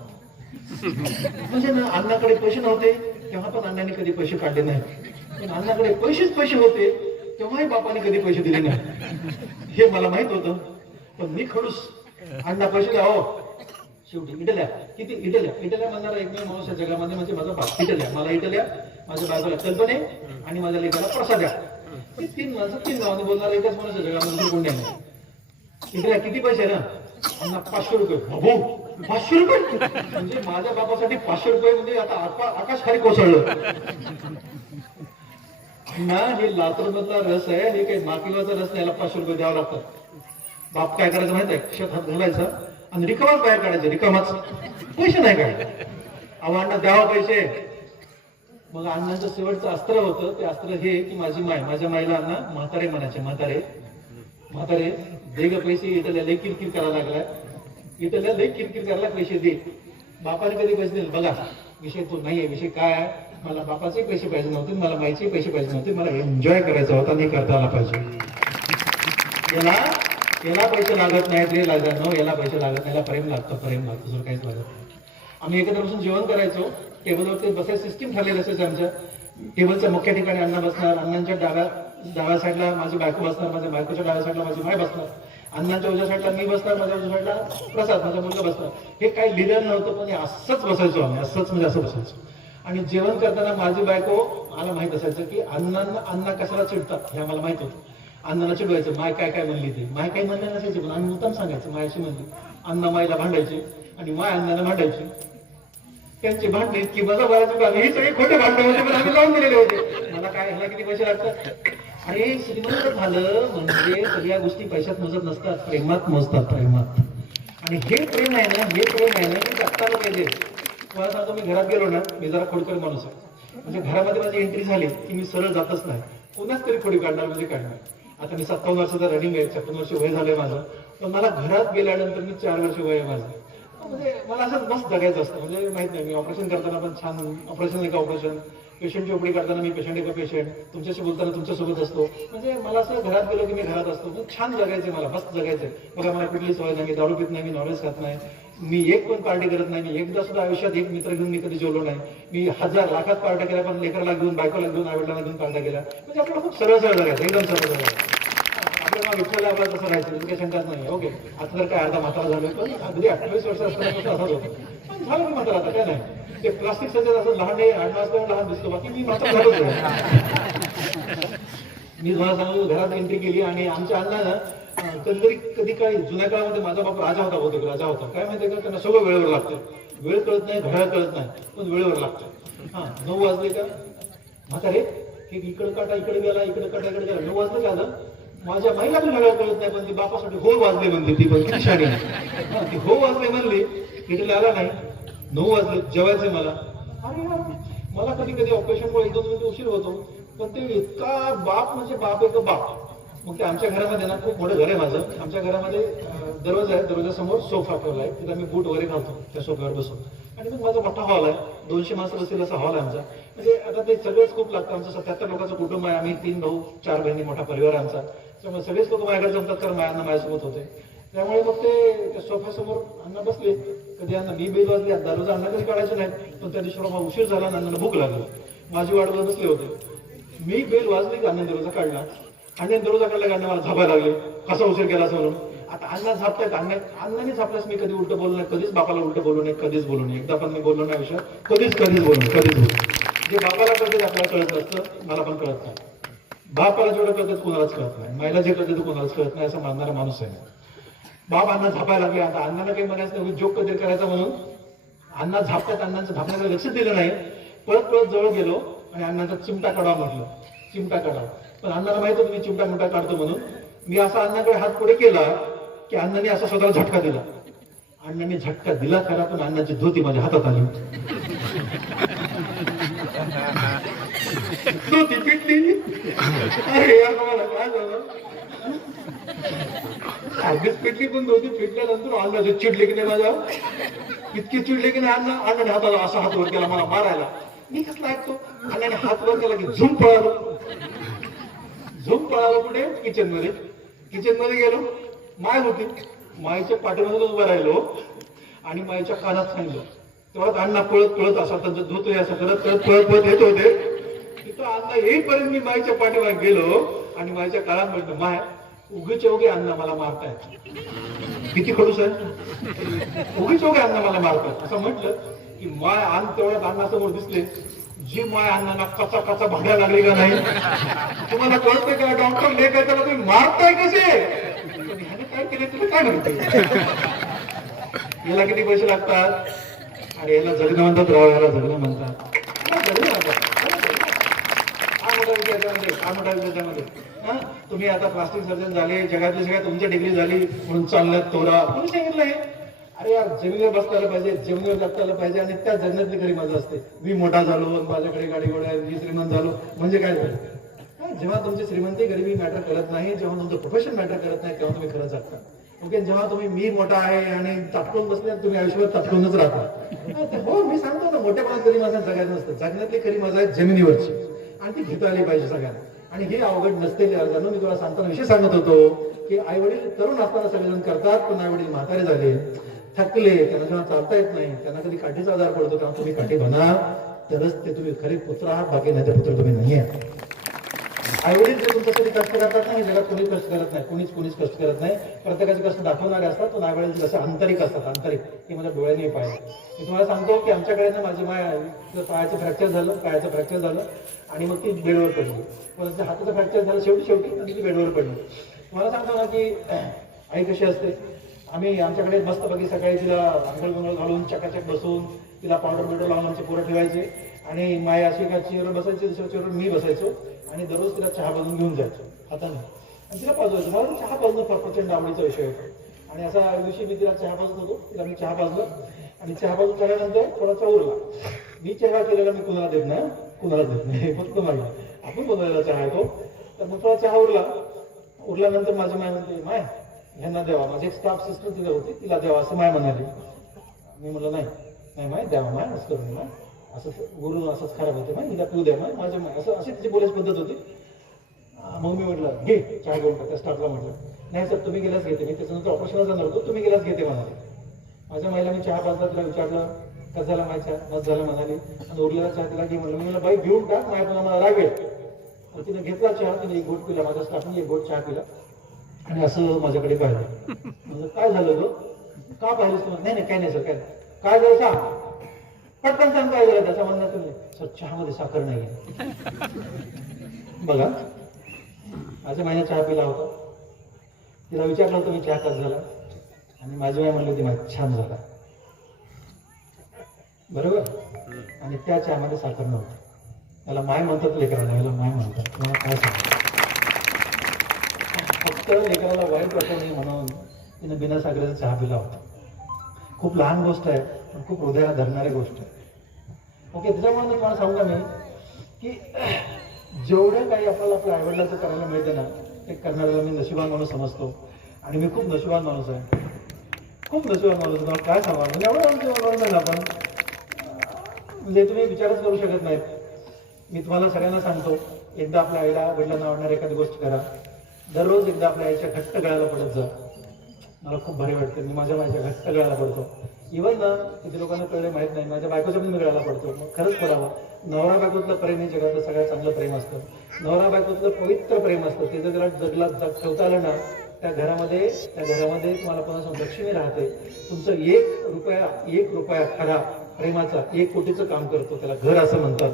म्हणजे ना, अण्णाकडे पैसे नव्हते तेव्हा पण अण्णाने कधी पैसे काढले नाही, पण अण्णाकडे पैसे होते तेव्हाही बापाने कधी पैसे दिले नाही. हे मला माहित होतं, पण मी खडूस. अण्णा पैसे द्या हो. शेवटी इटल्या, किती इटल्या म्हणणारा एकमेव माणूस या जगामध्ये म्हणजे माझा बाप. इटल्या, मला इटल्या, माझ्या बायकोला कल्पने आणि माझ्या लेकाला प्रसाद द्या. हे 3 माणसं 3 गावाने बोलणारा एकच माणूस या जगामध्ये कोण नाही. इटल्या किती पैसे ना. अण्णा 500 रुपये. बाबू 500 रुपये म्हणजे माझ्या बापासाठी 500 रुपये म्हणजे आता आकाश खाली कोसळलं. अण्णा हे लातूर मधला रस आहे, हे काही माकिवाचा रस नाही, याला 500 रुपये द्यावं लागतात. बाप काय करायचं माहित आहे, खिशात हात घालायचा आणि रिकामाच बाहेर काढायचे. रिकामाच, पैसे नाही काढायचे. अहो अण्णा द्यावा पैसे. मग अण्णांचं शेवटचं अस्त्र होतं, ते अस्त्र हे की माझी माय, माझ्या माईला अण्णा म्हातारे म्हणायचे. म्हातारे दे ग पैसे. इटल्या लई किरकिर करायला लागलाय, इटल्या लई किरकिर करायला पैसे दे. बापाने कधी पैसे दिले बघा, विषय तो नाहीये. विषय काय आहे, मला बापाचे पैसे पाहिजे नव्हते, मला माईचे पैसे पाहिजे नव्हते, मला एन्जॉय करायचा होता आणि करता आला पाहिजे. याला पैसे लागत नाहीत रे लाजानो, याला पैसे लागत नाही, याला प्रेम लागतं, दुसरं काहीच लागत नाही. आम्ही एकत्र बसून जेवण करायचो. टेबलवरती बसायची सिस्टीम ठरलेली असायची आमच्या. टेबलच्या मुख्य ठिकाणी अण्णा बसणार, अण्णांच्या डाव्या साईडला माझी बायको बसणार, माझ्या बायकोच्या डाव्या साईडला माझी माय बसणार, अण्णांच्या उजव्या साईडला मी बसणार, माझ्या उजव्या साईडला प्रसाद माझा मुलगा बसणार. हे काही लिहिलं नव्हतं, पण असंच बसायचो आम्ही, असं बसायचो. आणि जेवण करताना माझी बायको, मला माहित असायचं की अण्णा कशाला चिडतात हे मला माहित होतं. अण्णाला चिडवायचं, माय काय म्हणली ते. माय काय म्हणलं नसायचे, पण आम्ही मुद्दाम सांगायचं मायाशी म्हणली. अण्णा मायला भांडायचे आणि माय अण्णाला भांडायची. त्यांची भांडणी इतकी मजा भरायची. ही सगळे खोटे भांडण होते, पण आम्ही लावून दिलेले होते. मला काय ह्याला किती पैसे लागतात. अरे श्रीमंत झालं म्हणजे सगळ्या गोष्टी पैशात मोजत नसतात, प्रेमात मोजतात, प्रेमात. आणि हे प्रेम आहे ना की जगताना पाहिजे. मला सांगतो, मी घरात गेलो ना, मी जरा खोडकर माणूस आहे. म्हणजे घरामध्ये माझी एंट्री झाली की मी सरळ जातच नाही, पुन्हाच तरी खोडी काढणार म्हणजे काढणार. आता मी 57 वर्षाचा रनिंग आहे, 56 वर्ष वय झालंय माझं, पण मला घरात गेल्यानंतर मी 4 वर्ष वय आहे माझं. म्हणजे मला असं मस्त जगायचं असतं. म्हणजे माहित नाही, मी ऑपरेशन करताना पण छान ऑपरेशन एका ऑपरेशन, पेशंटची ओपडी करताना मी पेशंट एका पेशंट, तुमच्याशी बोलताना तुमच्यासोबत असतो. म्हणजे मला असं घरात गेलो की मी घरात असतो. म्हणजे छान जगायचंय, मला मस्त जगायचंय. बघा मला कुठली सवय नाही, मी दारू पित नाही, मी नॉनव्हेज खात नाही, मी एक पण पार्टी करत नाही. मी एकदा सुद्धा आयुष्यात एक मित्र घेऊन मी कधी जेवलो नाही. मी 1000 लाखात पार्ट्या केल्या, पण लेकराला घेऊन, बायकोला घेऊन, आईवडिलांना घेऊन पार्ट्या केल्या. म्हणजे आपल्याला खूप सरळ जगायचं, एकदम सरळ जगायचं. आपल्याला विठ्ठल आपल्याला तसं राहायचं, काही शंकाच नाही. ओके, आता जर काय अर्धा म्हातारा झालं, पण अगदी 28 वर्ष असताना असाच होतं. पण झालं मी म्हातारा, आता काय नाही. ते प्लास्टिक सजत असं लहान लहान दिसतो, बाकी मी म्हातारा झालोच. मी तुम्हाला सांगू, घरात एंट्री केली आणि आमच्या अण्णानं कधी काही जुन्या काळामध्ये माझा बाप राजा होता, बहुतेक राजा होता. काय माहितीये का, त्यांना सगळं वेळेवर लागतं. वेळ कळत नाही, घड्याळ कळत नाही, पण वेळेवर लागतं. 9 वाजले का म्हातारे की इकडे काटा इकडे गेला, इकडे काटा इकडे गेला. 9 वाजता झालं. माझ्या महिला पण सगळं कळत नाही, पण ती बापासाठी हो वाजले म्हणते. ती पण किती शाणी आहे. ती हो वाजले म्हणली, इकडे आला नाही. 9 वाजले, जेवायचंय मला. अरे यार, मला कधी कधी ऑपरेशनमुळे 1-2 मिनिटं उशीर होतो, पण ते इतका बाप म्हणजे बाप एक बाप. मग ते आमच्या घरामध्ये ना, खूप मोठं घर आहे माझं. आमच्या घरामध्ये दरवाजा आहे, दरवाजासमोर सोफा ठेवला आहे, तिथं मी बूट वगैरे घालतो त्या सोफ्यावर बसून. आणि मग माझा मोठा हॉल आहे, 200 माणसं बसतील असा हॉल आहे आमचा. म्हणजे आता ते सगळंच खूप लागतं. आमचं 77 लोकांचं कुटुंब आहे. आम्ही 3 भाऊ 4 बहिणी, मोठा परिवार आहे आमचा. त्यामुळे सगळेच लोक माझ्याकडे जमतात, कारण माझ्यांना माझ्यासोबत होते. त्यामुळे मग ते सोफ्यासमोर अण्णा बसले. कधी अण्णा मी बेल वाजली, दरवाजा अण्णा कधी काढायचं नाही, पण त्या दिवशी मला उशीर झाला आणि अण्णाला भूक लागली. माझी वाट बघत बसले होते. मी बेल वाजली की अण्णा दरवाजा काढला. आणि दरवाजा काढला की अण्णा मला झापायला लागले, कसा उशीर केला असं म्हणून. आता अण्णा झापतायत, अण्णाने झापल्यास मी कधी उलट बोलू नये, कधीच बापाला उलट बोलू नये, कधीच बोलू नये. एकदा पण मी बोललो नाही विषय, कधीच बोलू कधीच बोलू. जे बापाला कधीच आपल्याला कळत नसतं, मला पण कळत नाही. बापाला जेवढं कळतं कोणालाच कळत नाही, मायला जे कळतं ते कोणालाच कळत नाही, असं मानणारा माणूस आहे. बाप अण्णा झापायला लागले. आता अण्णाला काही म्हणायचं नाही, जोक कधी करायचा म्हणून अण्णा झापतात. अण्णांचं झापण्याकडे लक्ष दिलं नाही. परत जवळ गेलो आणि अण्णाचा चिमटा काढा म्हटलं, चिमटा काढा. पण अण्णाला माहित होतं मी चिमटा काढतो म्हणून. मी असा अण्णाकडे हात पुढे केला की अण्णाने असा स्वतःला झटका दिला. अण्णाने झटका दिला खरा, पण अण्णाची धोती माझ्या हातात आली. धोती पिटली. अरे यार, मला काय झालं. आधीच पिटली, पण धोती पिटल्यानंतर अण्णाचे चिडले की नाही माझ्या, इतके चिडले की नाही. अण्णाने हाताला असा हात वर केला मला मारायला. मी कसला ऐकतो. अण्णाने हात वर केला की झुम पळालो पुढे किचन मध्ये गेलो. माय होती, मायच्या पाठीमध्ये उभं राहिलो आणि मायच्या कानात सांगितलं. तेव्हा अण्णा पळत असा त्यांचं धुतोय असं करत पळत येत होते. तिथं अण्णा येईपर्यंत मी मायच्या पाठीमागे गेलो आणि मायच्या कानात म्हटलं, माय उगीच उगे अण्णा मला मारतायत. किती खडूस आहे, उगीच उगे अण्णा मला मारतायत असं म्हटलं की माय अन्न तेवढ्यात अण्णासमोर दिसले. जी माय अण्णांना कचा भांडायला लागली का नाही. तुम्हाला कळतंय का डॉक्टर लेख आहे त्याला तुम्ही मारताय कसे. ह्याने काय केले तुला काय म्हणते. याला किती पैसे लागतात. अरे याला जगणं म्हणतात राव, याला जगणं म्हणतात. त्याच्यामध्ये तुम्ही आता प्लास्टिक सर्जन झाले, जगातली सगळ्यात तुमच्या डिग्री झाली म्हणून चालण्यात तोरा कोणी सांगितलंय. अरे यार, जमिनीवर बसता आलं पाहिजे, जमिनीवर जगता आलं पाहिजे. आणि त्या जगण्यातली खरी मजा असते. मी मोठा झालो, माझ्याकडे गाडी घोडा आहे, मी श्रीमंत झालो म्हणजे काय झालं. जेव्हा तुमची श्रीमंती गरिबी मॅटर करत नाही, जेव्हा तुमचं प्रोफेशन मॅटर करत नाही, तेव्हा तुम्ही खरं जगता. ओके, जेव्हा तुम्ही मी मोठा आहे आणि तटकून बसले, तुम्ही आयुष्यभर तटकूनच राहता. हो, मी सांगतो ना, मोठ्यापणात खरी मजा जगायचं नसतं. जगण्यातली खरी मजा आहे जमिनीवरची, आणि ती घेता आली पाहिजे सगळ्यांना. आणि हे अवघड नसते. अर्जानो, मी तुला सांगताना विषय सांगत होतो की आई वडील तरुण असताना सगळेजण करतात, पण आई वडील म्हातारे झाले, थकले, त्यांना जेव्हा चालता येत नाही, त्यांना कधी काठीचा आजार पडतो, तेव्हा तुम्ही काठी बना, तरच ते तुम्ही खरे पुत्र आहात. बाकी नाही ते पुत्र तुम्ही नाही आहात. आई वडील जे तुमच्यासाठी कष्ट करतात नाही, जगात कोणी कष्ट करत नाही, कोणीच कष्ट करत नाही. प्रत्येकाचे कष्ट दाखवणारे असतात, पण आई वडील जसे आंतरिक असतात, आंतरिक ते माझ्या डोळ्याने पाहिजे. मी तुम्हाला सांगतो की आमच्याकडे ना माझी पायाचं फ्रॅक्चर झालं आणि मग ती बेडवर पडली. परत हाताचं फ्रॅक्चर झालं शेवटी ती बेडवर पडली. तुम्हाला सांगतो ना की आई कशी असते. आम्ही आमच्याकडे मस्तपैकी सकाळी तिला आंघोळ घालून चकाचक बसून तिला पावडर लावून आमचे पोरं ठेवायचे. आणि माय अशी एका चेअरवर बसायची, दुसऱ्या चेअरवर मी बसायचो आणि दररोज तिला चहा पाजून घेऊन जायचो हाताने आणि तिला पाजवायचो. मला चहा पाजणं प्रचंड आवडीचा विषय होता. आणि असा दिवशी मी तिला चहा पाजत होतो. तिला मी चहा पाजलं आणि चहा पाजून झाल्यानंतर थोडासा उरला. मी चहा केलेला मी कुणाला देत नाही, फक्त मला आपण बनवलेला चहा येतो. तर मग थोडा चहा उरल्यानंतर माझी माय म्हणते, माय ह्यांना द्यावा. माझी एक स्टाफ सिस्टर तिला होती, तिला द्यावा असं माय म्हणाली. मी म्हणलं नाही माय द्यावा, माय असं करून माय असं बोलून असंच खराब होते, माय हिला तू द्या माय माझ्या माय असं अशी तिची बोलायची पद्धत होती. मग मी म्हटलं घे चहा घेऊन टाक. त्या स्टाफला म्हटलं नाही सर तुम्ही गेलाच घेते, मी त्याच्यानंतर ऑपरेशनला जाणार होतो, तुम्ही गेलाच घेते म्हणाले. माझ्या माईला मी चहा पाजला, तिला विचारलं कसं झाला माय चहा, मस्त झालं म्हणाली. आणि उरलेला चहा तिला घे म्हणलं. मी म्हणलं बाई घेऊन टाक, माय पण आम्हाला रागेल. तर तिने घेतला चहा, तिने एक घोट पिला, माझ्या स्टाफने एक घोट चहा पिला आणि असं माझ्याकडे पाहिलं. म्हणजे काय झालं ग, का पाहिलंस तुम्हाला. नाही काही नाही सर, काय झालं सांग, पटकन सांग काय झालं. त्याच्या म्हणण्यात तुम्ही सर चहामध्ये साखर नाही. बघा माझ्या महिन्यात चहा पिला होता, तिला विचारलं होतं मी चहा कसा झाला आणि माझी आई म्हणली होती माझी छान झाला, बरोबर. आणि त्या चहामध्ये साखर नव्हती. त्याला माय म्हणतात लेकराला, याला माय म्हणतात. तुम्हाला काय सांगू, फक्त लेकराला वाईट वाटू नये म्हणून तिने बिना साखरेचा चहा पिला होता. खूप लहान गोष्ट आहे, पण खूप हृदयाला धरणारी गोष्ट आहे. ओके, त्याच्यामुळे मी तुम्हाला सांगू का मी की जेवढं काही आपल्याला आपल्या आईवडिलांचं करायला मिळतं ना, ते करणाऱ्याला मी नशिबान माणूस समजतो. आणि मी खूप नशिबान माणूस आहे, खूप नशिबान माणूस. तुम्हाला काय सांगा, म्हणजे एवढं नशिबान आपण म्हणजे तुम्ही विचारच करू शकत नाहीत. मी तुम्हाला सगळ्यांना सांगतो, एकदा आपल्या आईला वडिलांना आवडणारी एखादी गोष्ट करा. दररोज एकदा आपल्या आईच्या घट्ट गळ्याला पडत जा. मला खूप भारी वाटतं, मी माझ्या माईच्या घट्ट गळ्याला पडतो. इव्हन ना किती लोकांना कळले माहित नाही, माझ्या बायकोच्या पण मी गळ्याला पडतो. मग खरंच पडावं. नवरा बायकोतलं प्रेम हे जगातलं सगळ्यात चांगलं प्रेम असतं. नवरा बायकोतलं पवित्र प्रेम असतं. ते जर त्याला जग ठेवता आलं ना, त्या घरामध्ये तुम्हाला पुन्हा लक्ष्मी राहते. तुमचं एक रुपया खरा प्रेमाचा 1 कोटीचं काम करतो. त्याला घर असं म्हणतात.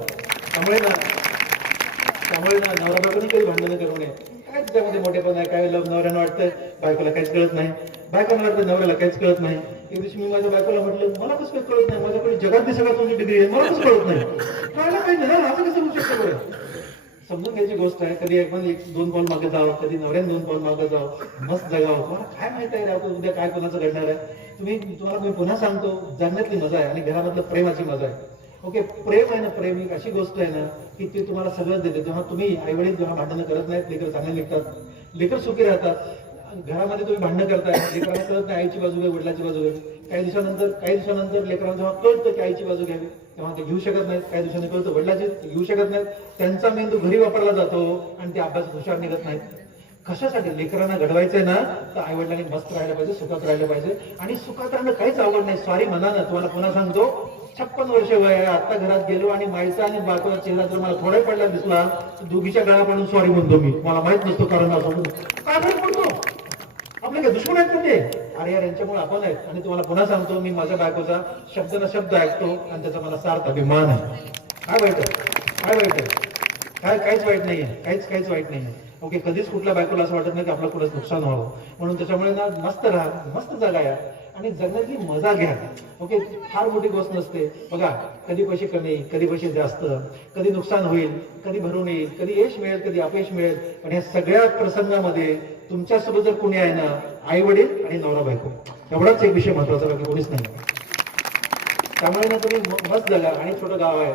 त्यामुळे ना नवरा बायकोनी काही भांडणं करू नये. काय त्याच्यामध्ये मोठेपण आहे, काय नवऱ्यानं वाटतं बायकोला काहीच कळत नाही, बायकोला वाटतं नवऱ्याला काहीच कळत नाही. एक दिवशी मी माझ्या बायकोला म्हटलं, मला कसं काही कळत नाही, माझ्याकडे जगातली सगळ्यात तुमची डिग्री आहे, मला कसं कळत नाही. कळलं पाहिजे ना, असं कसं होऊ शकतं बरं. समजून घ्यायची गोष्ट आहे. कधी आपण 1-2 पाऊल मागे जावं, कधी नवऱ्याने 2 पाऊल मागे जावं, मस्त जगावं. तुम्हाला काय माहित आहे राहतो उद्या काय कोणाचं घडणार आहे. तुम्हाला मी पुन्हा सांगतो, जगण्यातली मजा आहे आणि घरामधलं प्रेमाची मजा आहे. ओके, प्रेम आहे ना, प्रेम एक अशी गोष्ट आहे ना की ती तुम्हाला सगळं देते. जेव्हा तुम्ही आईवडील जेव्हा भांडणं करत नाहीत, लेकर चांगले निघतात, लेकर सुखी राहतात. घरामध्ये तुम्ही भांडणं करताय, लेकरांना कळत नाही आईची बाजू घ्यावी, वडिलाची बाजू घ्यावी. काही दिवसानंतर लेकरांना जेव्हा कळतं की आईची बाजू घ्यावी, तेव्हा ते घेऊ शकत नाहीत. काही दिवसांनी कळतं वडिलाची घेऊ शकत नाहीत. त्यांचा मेंदू घरी वापरला जातो आणि ते अभ्यासात हुशार निघत नाहीत. कशासाठी? लेकरांना घडवायचंय ना, तर आई वडिलांनी मस्त राहायला पाहिजे, सुखात राहायला पाहिजे. आणि सुखात राहणं काहीच आवड नाही. सॉरी म्हणा ना, तुम्हाला पुन्हा सांगतो, 56 वर्ष वय आहे. आता घरात गेलो आणि माईचा आणि बायकोचा चेहरा जर मला थोडा पडला दिसला, तर दोघीच्या गळा पडून सॉरी म्हणतो मी. मला माहित नसतो कारण असं काय फरक पडतो. आपले काय दुश्मन आहेत म्हणजे? अरे यार, यांच्यामुळे आपण आहेत. आणि तुम्हाला पुन्हा सांगतो, मी माझ्या बायकोचा शब्द न शब्द ऐकतो आणि त्याचा मला सार्थ अभिमान आहे. काय वाईट आहे? काहीच वाईट नाहीये, काहीच वाईट नाहीये. ओके, कधीच कुठल्या बायकोला असं वाटत नाही की आपलं कुठंच नुकसान व्हावं. म्हणून त्याच्यामुळे ना मस्त राहा, मस्त जगा या आणि जगण्याची मजा घ्या. ओके, फार मोठी गोष्ट नसते. बघा, कधी पैसे कमी, कधी पैसे जास्त, कधी नुकसान होईल, कधी भरून येईल, कधी यश मिळेल, कधी अपयश मिळेल. पण ह्या सगळ्या प्रसंगामध्ये तुमच्यासोबत जर कोणी आहे ना, आई वडील आणि नवरा बायको, एवढाच एक विषय महत्वाचा, बाकी कोणीच नाही. त्यामुळे ना तुम्ही मस्त जगा. आणि छोटं गाव आहे,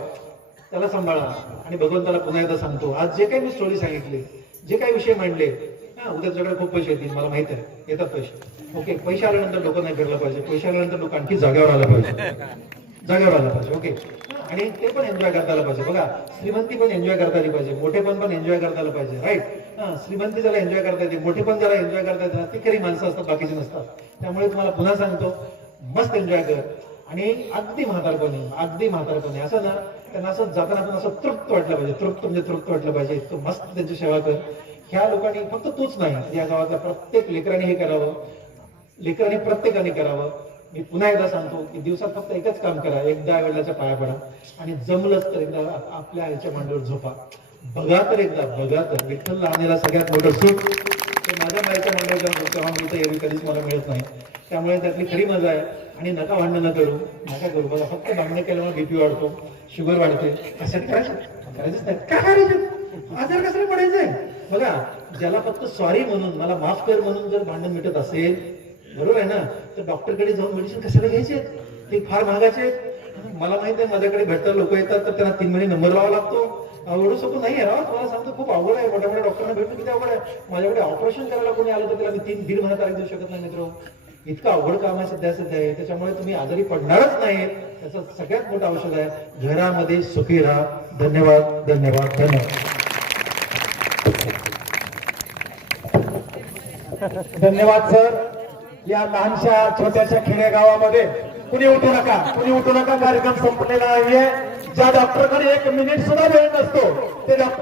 त्याला सांभाळा. आणि भगवंताला पुन्हा एकदा सांगतो, आज जे काही मी स्टोरी सांगितली, जे काही विषय मांडले, उद्या तुझ्याकडे खूप पैसे येतील, मला माहित आहे, येतात पैसे. ओके, पैसे आल्यानंतर डोकं नाही फिरलं पाहिजे. पैसे आल्यानंतर लोक आणखी जागेवर आलं पाहिजे. ओके, आणि ते पण एन्जॉय करता आलं पाहिजे. बघा, श्रीमंती पण एन्जॉय करता आली पाहिजे, मोठेपण पण एन्जॉय करता आलं पाहिजे. राईट. श्रीमंती ज्याला एन्जॉय करता येते, मोठेपण ज्याला एन्जॉय करता येते, ती खरी माणसं असतात, बाकीची नसतात. त्यामुळे तुम्हाला पुन्हा सांगतो, मस्त एन्जॉय कर. आणि अगदी म्हातारपणी असं ना, त्यांना असं जाताना पण असं तृप्त वाटलं पाहिजे. तृप्त वाटलं पाहिजे. इतकं मस्त त्यांची सेवा कर. ह्या लोकांनी, फक्त तूच नाही, या गावातल्या प्रत्येक लेकरांनी हे करावं, लेकरांनी प्रत्येकाने करावं. मी पुन्हा एकदा सांगतो की दिवसात फक्त एकच काम करा, एकदा आई वडिलाच्या पाया पडा आणि जमलंच तर एकदा आपल्या आईच्या मांडीवर झोपा. बघा तर विठ्ठल लहानेला सगळ्यात मोठं सुख ते माझ्या माईच्या मांडीवर जाऊन तेव्हा मी तर एवढी कधीच मला मिळत नाही. त्यामुळे त्यातली खरी मजा आहे. आणि नका भांडणं नका करू. बघा, फक्त भांडणं केल्यामुळे बीपी वाढतो, शुगर वाढते. कशासाठी करायचंच नाही. काय करायचं? आजार कशाला पडायचंय? बघा, ज्याला फक्त सॉरी म्हणून, मला माफ कर म्हणून जर भांडण मिटत असेल, बरोबर आहे ना, तर डॉक्टरकडे जाऊन मेडिसिन कशाला घ्यायचे? ते फार महागाचे. मला माहित आहे, माझ्याकडे भेटतात लोक येतात तर त्यांना 3 महिने नंबर लावा लागतो. एवढं सोपं नाही आहे. तुम्हाला सांगतो, खूप अवघड आहे. मोठ्या डॉक्टरांना भेटतो किती अवघड आहे. माझ्याकडे ऑपरेशन करायला कोणी आलं तर त्याला मी 3-1.5 महिना तारीख देऊ शकत नाही मित्र. इतकं अवघड काम आहे सध्या आहे. त्याच्यामुळे तुम्ही आजारी पडणारच नाही, त्याचं सगळ्यात मोठं औषध आहे. घरामध्ये सुखी राहा. धन्यवाद. धन्यवाद सर. या लहानशा छोट्याशा खेडेगावामध्ये कुणी उठू नका. कार्यक्रम संपलेला नाहीये. ज्या डॉक्टरकडे 1 मिनिट सुद्धा वेळ नसतो ते डॉक्टर